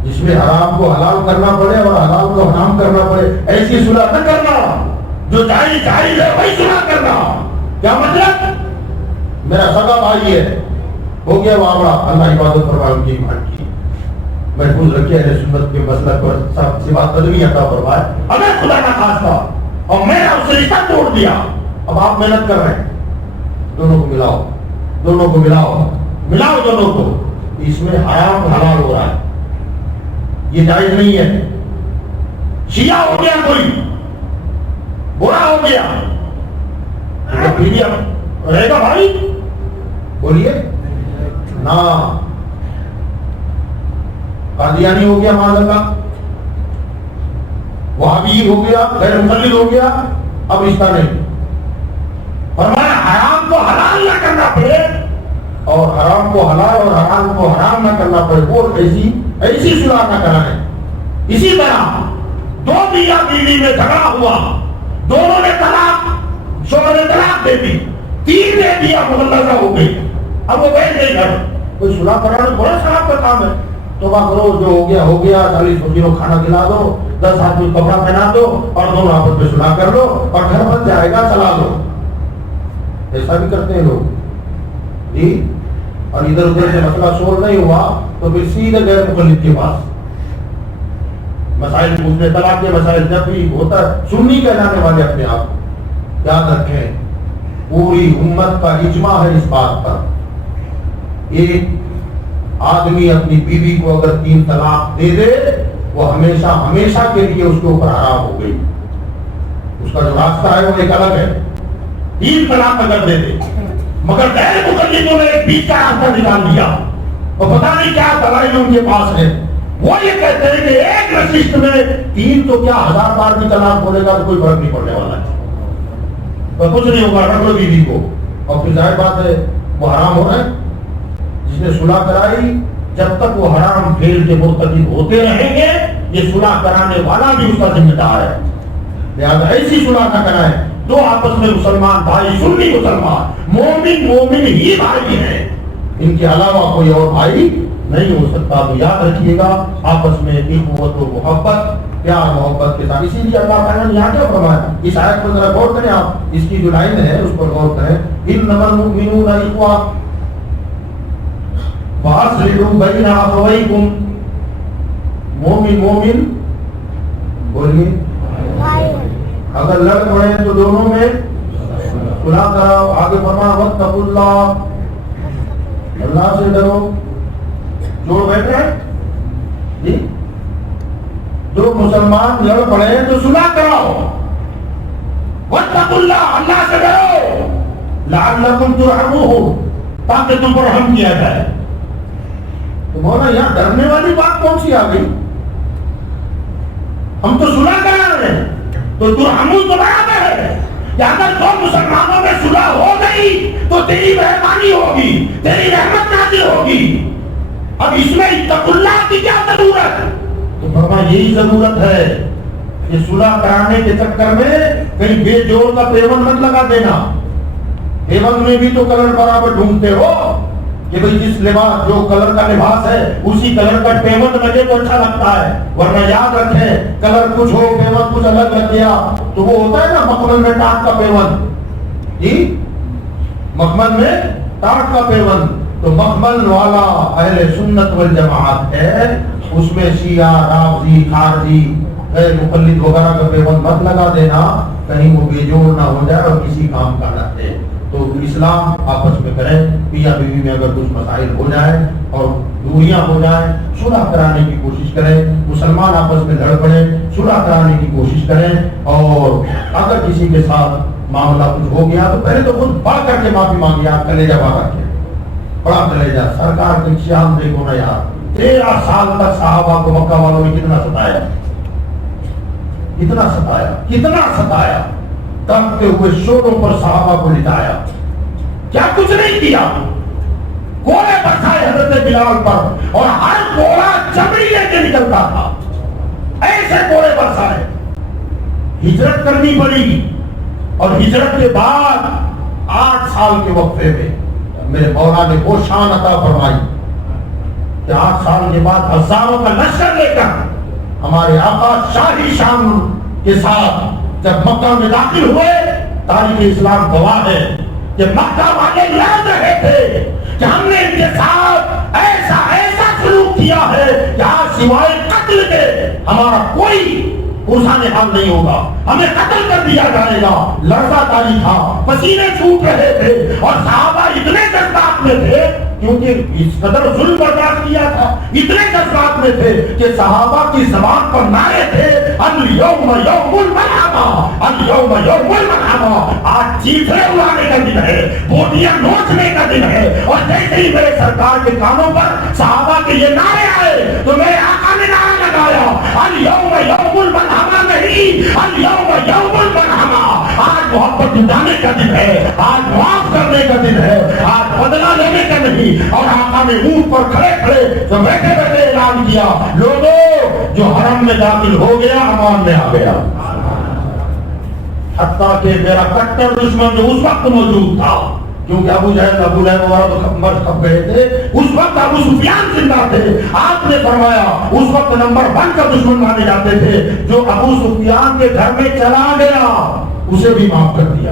جس میں حرام کو حلال کرنا پڑے اور حلال کو حرام کرنا پڑے، ایسی صلح نہ کرنا، جو جائز جائز ہے وہی صلح کرنا۔ کیا مطلب؟ میرا سگا بھائی ہے، ہو گیا معاملہ، اللہ عبادت فرمائے، ان کی ایمان کی محفوظ رکھے، اہل سنت کے مسلک پر سب صفات قدمی عطا فرمائے۔ اگر خدا نہ خواستہ اور میں نے اس سے رشتہ توڑ دیا، اب آپ محنت کر رہے ہیں، دونوں کو ملاؤ، دونوں کو ملاؤ، ملاؤ دونوں کو، اس میں حرام حلال ہو رہا ہے، یہ جائز نہیں ہے۔ شیعہ ہو گیا کوئی، برا ہو گیا، رہے گا بھائی؟ بولیے نا۔ قادیانی ہو گیا معاذ اللہ، وہابی ہو گیا، غیر مقلد ہو گیا، اب رشتہ نہیں۔ فرمایا حرام کو حلال نہ کرنا پڑے اور حرام کو حلال اور حرام کو حرام نہ کرنا پڑے، وہ ایسی صلح نہ کرائیں۔ اسی طرح 2 میاں بیوی میں جھگڑا ہوا، دونوں نے طلاق، شوہر نے طلاق دے دی، 3 نے دیا، مغلظہ ہو گئی، اب وہ بیٹھ گئی گھر، کوئی صلح کرانا بڑا صاحب کا کام ہے۔ توبہ کرو، جو ہو گیا ہو گیا، 40 فقیروں کھانا کھلا دو، 10 آدمی کپڑا پہنا دو اور دونوں آپس میں صلح کر لو اور گھر بن جائے گا، چلا دو۔ ایسا بھی کرتے ہیں لوگ جی، اور ادھر ادھر سے مسئلہ سولو نہیں ہوا تو پھر سیدھے غیر مقلد کے پاس مسائل پوچھنے، طلاق کے مسائل جب بھی ہوتا ہے، سنی کہلانے والے اپنے آپ یاد رکھیں، پوری امت کا اجماع ہے اس بات پر، ایک آدمی اپنی بیوی کو اگر 3 طلاق دے دے، وہ ہمیشہ ہمیشہ کے لیے اس کے اوپر حرام ہو گئی، اس کا جو راستہ ہے وہ ایک الگ ہے۔ 3 طلاق اگر دے دے، مگر غیر مقلدوں نے ایک 20 کا راستہ نکال دیا، اور پتہ نہیں کیا دلائل ان کے پاس ہے، وہ یہ کہتے ہیں کہ ایک نشست میں 3 تو کیا 1000 بار بھی طلاق بولے گا تو کوئی فرق نہیں پڑنے والا ہے، تو کچھ نہیں ہوگا، رکھ لو بیوی کو، اور پھر ظاہر بات ہے وہ حرام ہو رہا ہے۔ جس نے صلح کرائی، جب تک وہ حرام فعل کے مرتکب ہوتے رہیں گے، یہ صلح کرانے والا بھی اس کا ذمہ دار ہے، لہذا ایسی صلح نہ کرائیں۔ 2 آپس میں مسلمان بھائی، سنی مسلمان، مومن مومن ہی بھائی ہیں، ان کے علاوہ کوئی اور بھائی نہیں ہو سکتا۔ تو یاد رکھیے گا، آپس میں اخوت و محبت، پیار محبت کے ساتھ، اسی لیے اللہ تعالیٰ نے یہاں کیا فرمایا، اس آیت پر ذرا غور کریں، آپ اس کی جو لائن ہے اس پر غور کریں، انما المؤمنون اخوہ فاصلحوا بین اخویکم، مومن مومن بولیے، اگر لڑ پڑے تو دونوں میں صلح کراؤ۔ آگے فرمایا واتقوا اللہ، اللہ سے ڈرو، جوڑ بیٹھے جی، 2 مسلمان لڑ پڑے تو صلح کراؤ، واتقوا اللہ، اللہ سے ڈرو، لعلکم ترحمون، تاکہ تم پر رحم کیا جائے۔ تو مولانا یہاں ڈرنے والی بات کون سی آ گئی؟ ہم تو صلح کرا رہے ہیں، تو ترحمون تو برابر ہے کہ اگر 2 مسلمانوں میں صلح ہو گئی تو تیری مہربانی ہوگی، تیری رحمت نازل ہوگی۔ اب اس میں اتقوا اللہ کی کیا ضرورت؟ تو فرمایا یہی ضرورت ہے کہ صلح کرانے کے چکر میں کہیں بے جوڑ کا پیوند مت لگا دینا۔ پیوند میں بھی تو کلر برابر ڈھونڈتے ہو کہ بھئی جس لباس جو کلر کا لباس ہے اسی کلر کا پیوند لگے تو اچھا لگتا ہے، ورنہ یاد رکھیں کلر کچھ ہو پیوند کچھ الگ لگ گیا تو وہ ہوتا ہے نا مخمل میں ٹاٹ کا پیوند، جی مخمل میں ٹاٹ کا پیوند، تو مخمل والا اہل سنت والجماعت ہے، اس میں شیعہ، رافضی، خارجی، غیر مقلد وغیرہ کا پیوند مت لگا دینا، کہیں وہ بے جوڑ نہ ہو جائے اور کسی کام کا نہ دے۔ تو اسلام آپس میں کریں، میاں بیوی میں اگر کچھ مسائل ہو جائیں اور دوریاں ہو جائیں صلح کرانے کی کوشش کریں، مسلمان آپس میں لڑ پڑیں صلح کرانے کی کوشش کریں، اور اگر کسی کے ساتھ معاملہ کچھ ہو گیا تو پہلے تو خود بڑھ کر کے معافی مانگی، آپ کلیجہ بڑھا کے بڑا کلیجہ سرکار کی شان دیکھو نا یار، 13 سال تک صحابہ کو مکہ والوں نے کتنا ستایا، کتنا ستایا، کتنا ستایا، تڑپتے ہوئے شولوں پر صحابہ کو لٹایا، کیا کچھ نہیں کیا، گھوڑے برسائے حضرت بلال پر، اور ہر گھوڑا چمڑی لے کے نکلتا تھا، ایسے گھوڑے برسائے، ہجرت کرنی پڑی، اور ہجرت کے بعد 8 سال کے وقفے میں میرے مولا نے وہ شان عطا فرمائی کہ 8 سال کے بعد ہزاروں کا لشکر لے کر ہمارے آقا شاہی شان کے ساتھ جب مکہ میں داخل ہوئے، تاریخ اسلام گواہ ہے کہ مکہ والے لڑ رہے تھے کہ ہم نے ان کے ساتھ ایسا ایسا سلوک کیا ہے کہ آج سوائے قتل کے ہمارا کوئی پرسان حال نہیں ہوگا، ہمیں قتل کر دیا جائے گا، لڑزہ تاری تھا، پسینے چھوٹ رہے تھے، اور صحابہ اتنے جذبات میں تھے کیونکہ اس قدر ظلم برداشت کیا تھا، اتنے جذبات میں تھے کہ صحابہ کی زبان پر نعرے تھے الیوم یوم الملحمہ، الیوم یوم الملحمہ، آج چیخنے اڑانے کا دن ہے، بوٹیاں نوچنے کا دن ہے، اور جیسے ہی میرے سرکار کے کانوں پر صحابہ کے یہ نعرے آئے تو میرے آقا نے نعرہ لگایا الیوم یوم الملحمہ نہیں، الیوم یوم الملحمہ، آج محبت جتانے کا دن ہے، آج معاف کرنے کا دن ہے، آج بدلہ لینے کا نہیں۔ اور آقا نے اونٹ پر کھڑے کھڑے جو بیٹھے بیٹھے اعلان کیا، لوگوں جو حرم میں داخل ہو گیا امان میں آ گیا، حتیٰ کہ میرا کٹر دشمن جو اس وقت موجود تھا، کیونکہ ابو لہب وغیرہ تو مر کھپ گئے تھے، اس وقت ابو سفیان زندہ تھے، آپ نے فرمایا اس وقت نمبر 1 کا دشمن مانے جاتے تھے، جو ابو سفیان کے گھر میں چلا گیا اسے بھی معاف کر دیا۔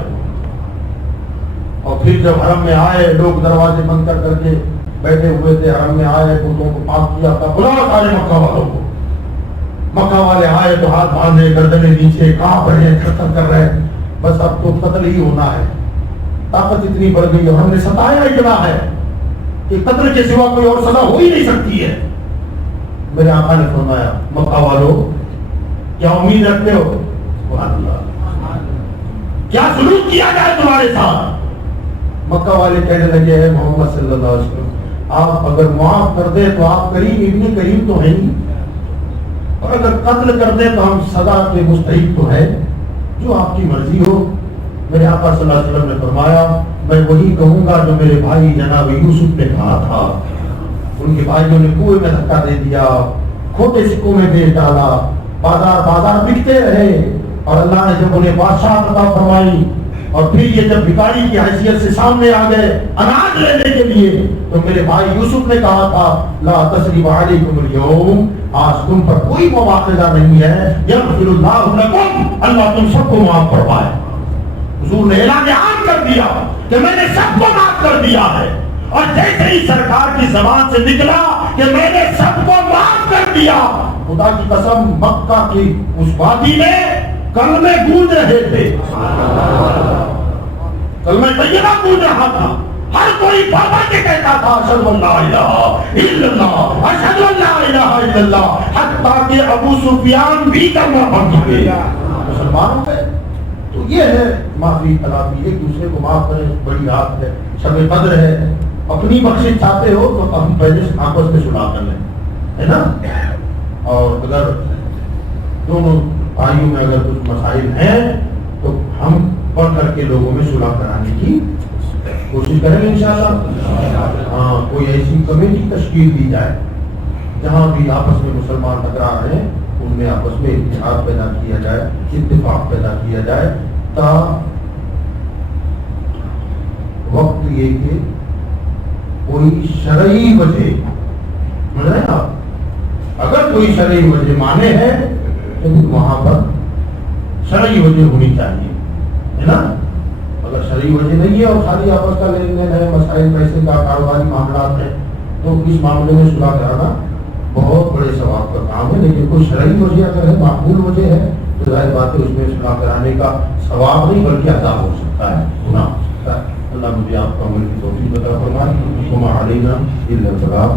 اور پھر جب حرم میں آئے، لوگ دروازے بند کر کر کے بیٹھے ہوئے تھے، حرم میں آئے، بتوں کو پاک کیا تھا، بلا سارے مکہ والوں کو، مکہ والے آئے تو ہاتھ باندھے، گردنیں نیچے، کہاں پڑے ہیں، قتل کر رہے ہیں، بس اب تو قتل ہی ہونا ہے، طاقت اتنی بڑھ گئی اور ہم نے ستایا اتنا ہے کہ قتل کے سوا کوئی اور سزا ہو ہی نہیں سکتی ہے۔ میرے آقا نے فرمایا مکہ والوں کیا امید رکھتے ہو، سبحان اللہ، کیا سلوک کیا جائے تمہارے ساتھ؟ مکہ والے کہنے لگے ہیں محمد صلی اللہ علیہ وسلم آپ اگر معاف کر دیں تو آپ کریم ابن کریم تو ہیں ہی، اور اگر قتل کر دیں تو ہم سزا کے مستحق تو ہیں، جو آپ کی مرضی ہو۔ میرے آقا صلی اللہ علیہ وسلم نے فرمایا میں وہی کہوں گا جو میرے بھائی جناب یوسف نے کہا تھا، ان کے بھائیوں نے کنویں میں دھکا دے دیا، کھوٹے سکوں میں بیچ ڈالا، بازار بکتے رہے، اور اللہ نے جب انہیں بادشاہ عطا فرمائی اور پھر یہ جب بھکاری کی حیثیت سے سامنے آ گئے اناج لینے کے لیے، تو میرے بھائی یوسف نے کہا تھا لا تثریب علیکم اليوم، آج تم پر کوئی مواخذہ نہیں ہے، یغفر اللہ لکم، اللہ تم سب کو معاف فرمائے۔ حضور نے اعلان عام کر دیا کہ میں نے سب کو معاف کر دیا ہے، اور جیسے ہی سرکار کی زبان سے نکلا کہ میں نے سب کو معاف کر دیا، خدا کی قسم مکہ کی اس وادی میں کلمے گونج رہے تھے، کلمہ طیبہ گونج رہا تھا، ہر کوئی بابا کے کہتا تھا اشہد ان لا الہ الا اللہ، اشہد ان لا الہ الا اللہ، حتیٰ کہ ابو سفیان بھی کلمہ پڑھ چکے مسلمانوں پہ۔ تو یہ ہے معافی تلافی، ایک دوسرے کو معاف کریں، بڑی بات ہے، شب قدر ہے، اپنی بخشش چاہتے ہو تو ہم پہلے آپس میں صلح کر لیں، ہے نا، اور اگر دونوں بھائیوں میں اگر کچھ مسائل ہیں تو ہم پڑھ کر کے لوگوں میں صلح کرانے کی کوشش کریں گے انشاءاللہ۔ ہاں، کوئی ایسی کمیٹی تشکیل دی جائے جہاں بھی آپس میں مسلمان ٹکرا رہے ہیں، ان میں آپس میں اتحاد پیدا کیا جائے، اتفاق پیدا کیا جائے، تا وقت یہ کہ کوئی شرعی وجہ، سمجھ رہے ہیں آپ، اگر کوئی شرعی وجہ مانے ہے تو وہاں پر شرعی وجہ ہونی چاہیے، ہے نا۔ اگر شرعی وجہ نہیں ہے اور خالی آپس کا لین دین ہے، مسائل پیسے کا کاروباری معاملات ہیں، تو اس معاملے میں صلح کرانا بہت بڑے ثواب کا کام ہے، لیکن کوئی شرعی وجہ اگر ہے، معقول وجہ ہے، تو ظاہر بات ہے اس میں صلح کرانے کا ثواب نہیں بلکہ عذاب ہو سکتا ہے، گناہ ہو سکتا ہے۔ اللہ مجھے آپ کا عمل کی توفیق عطا فرمائے. وما علینا الا البلاغ.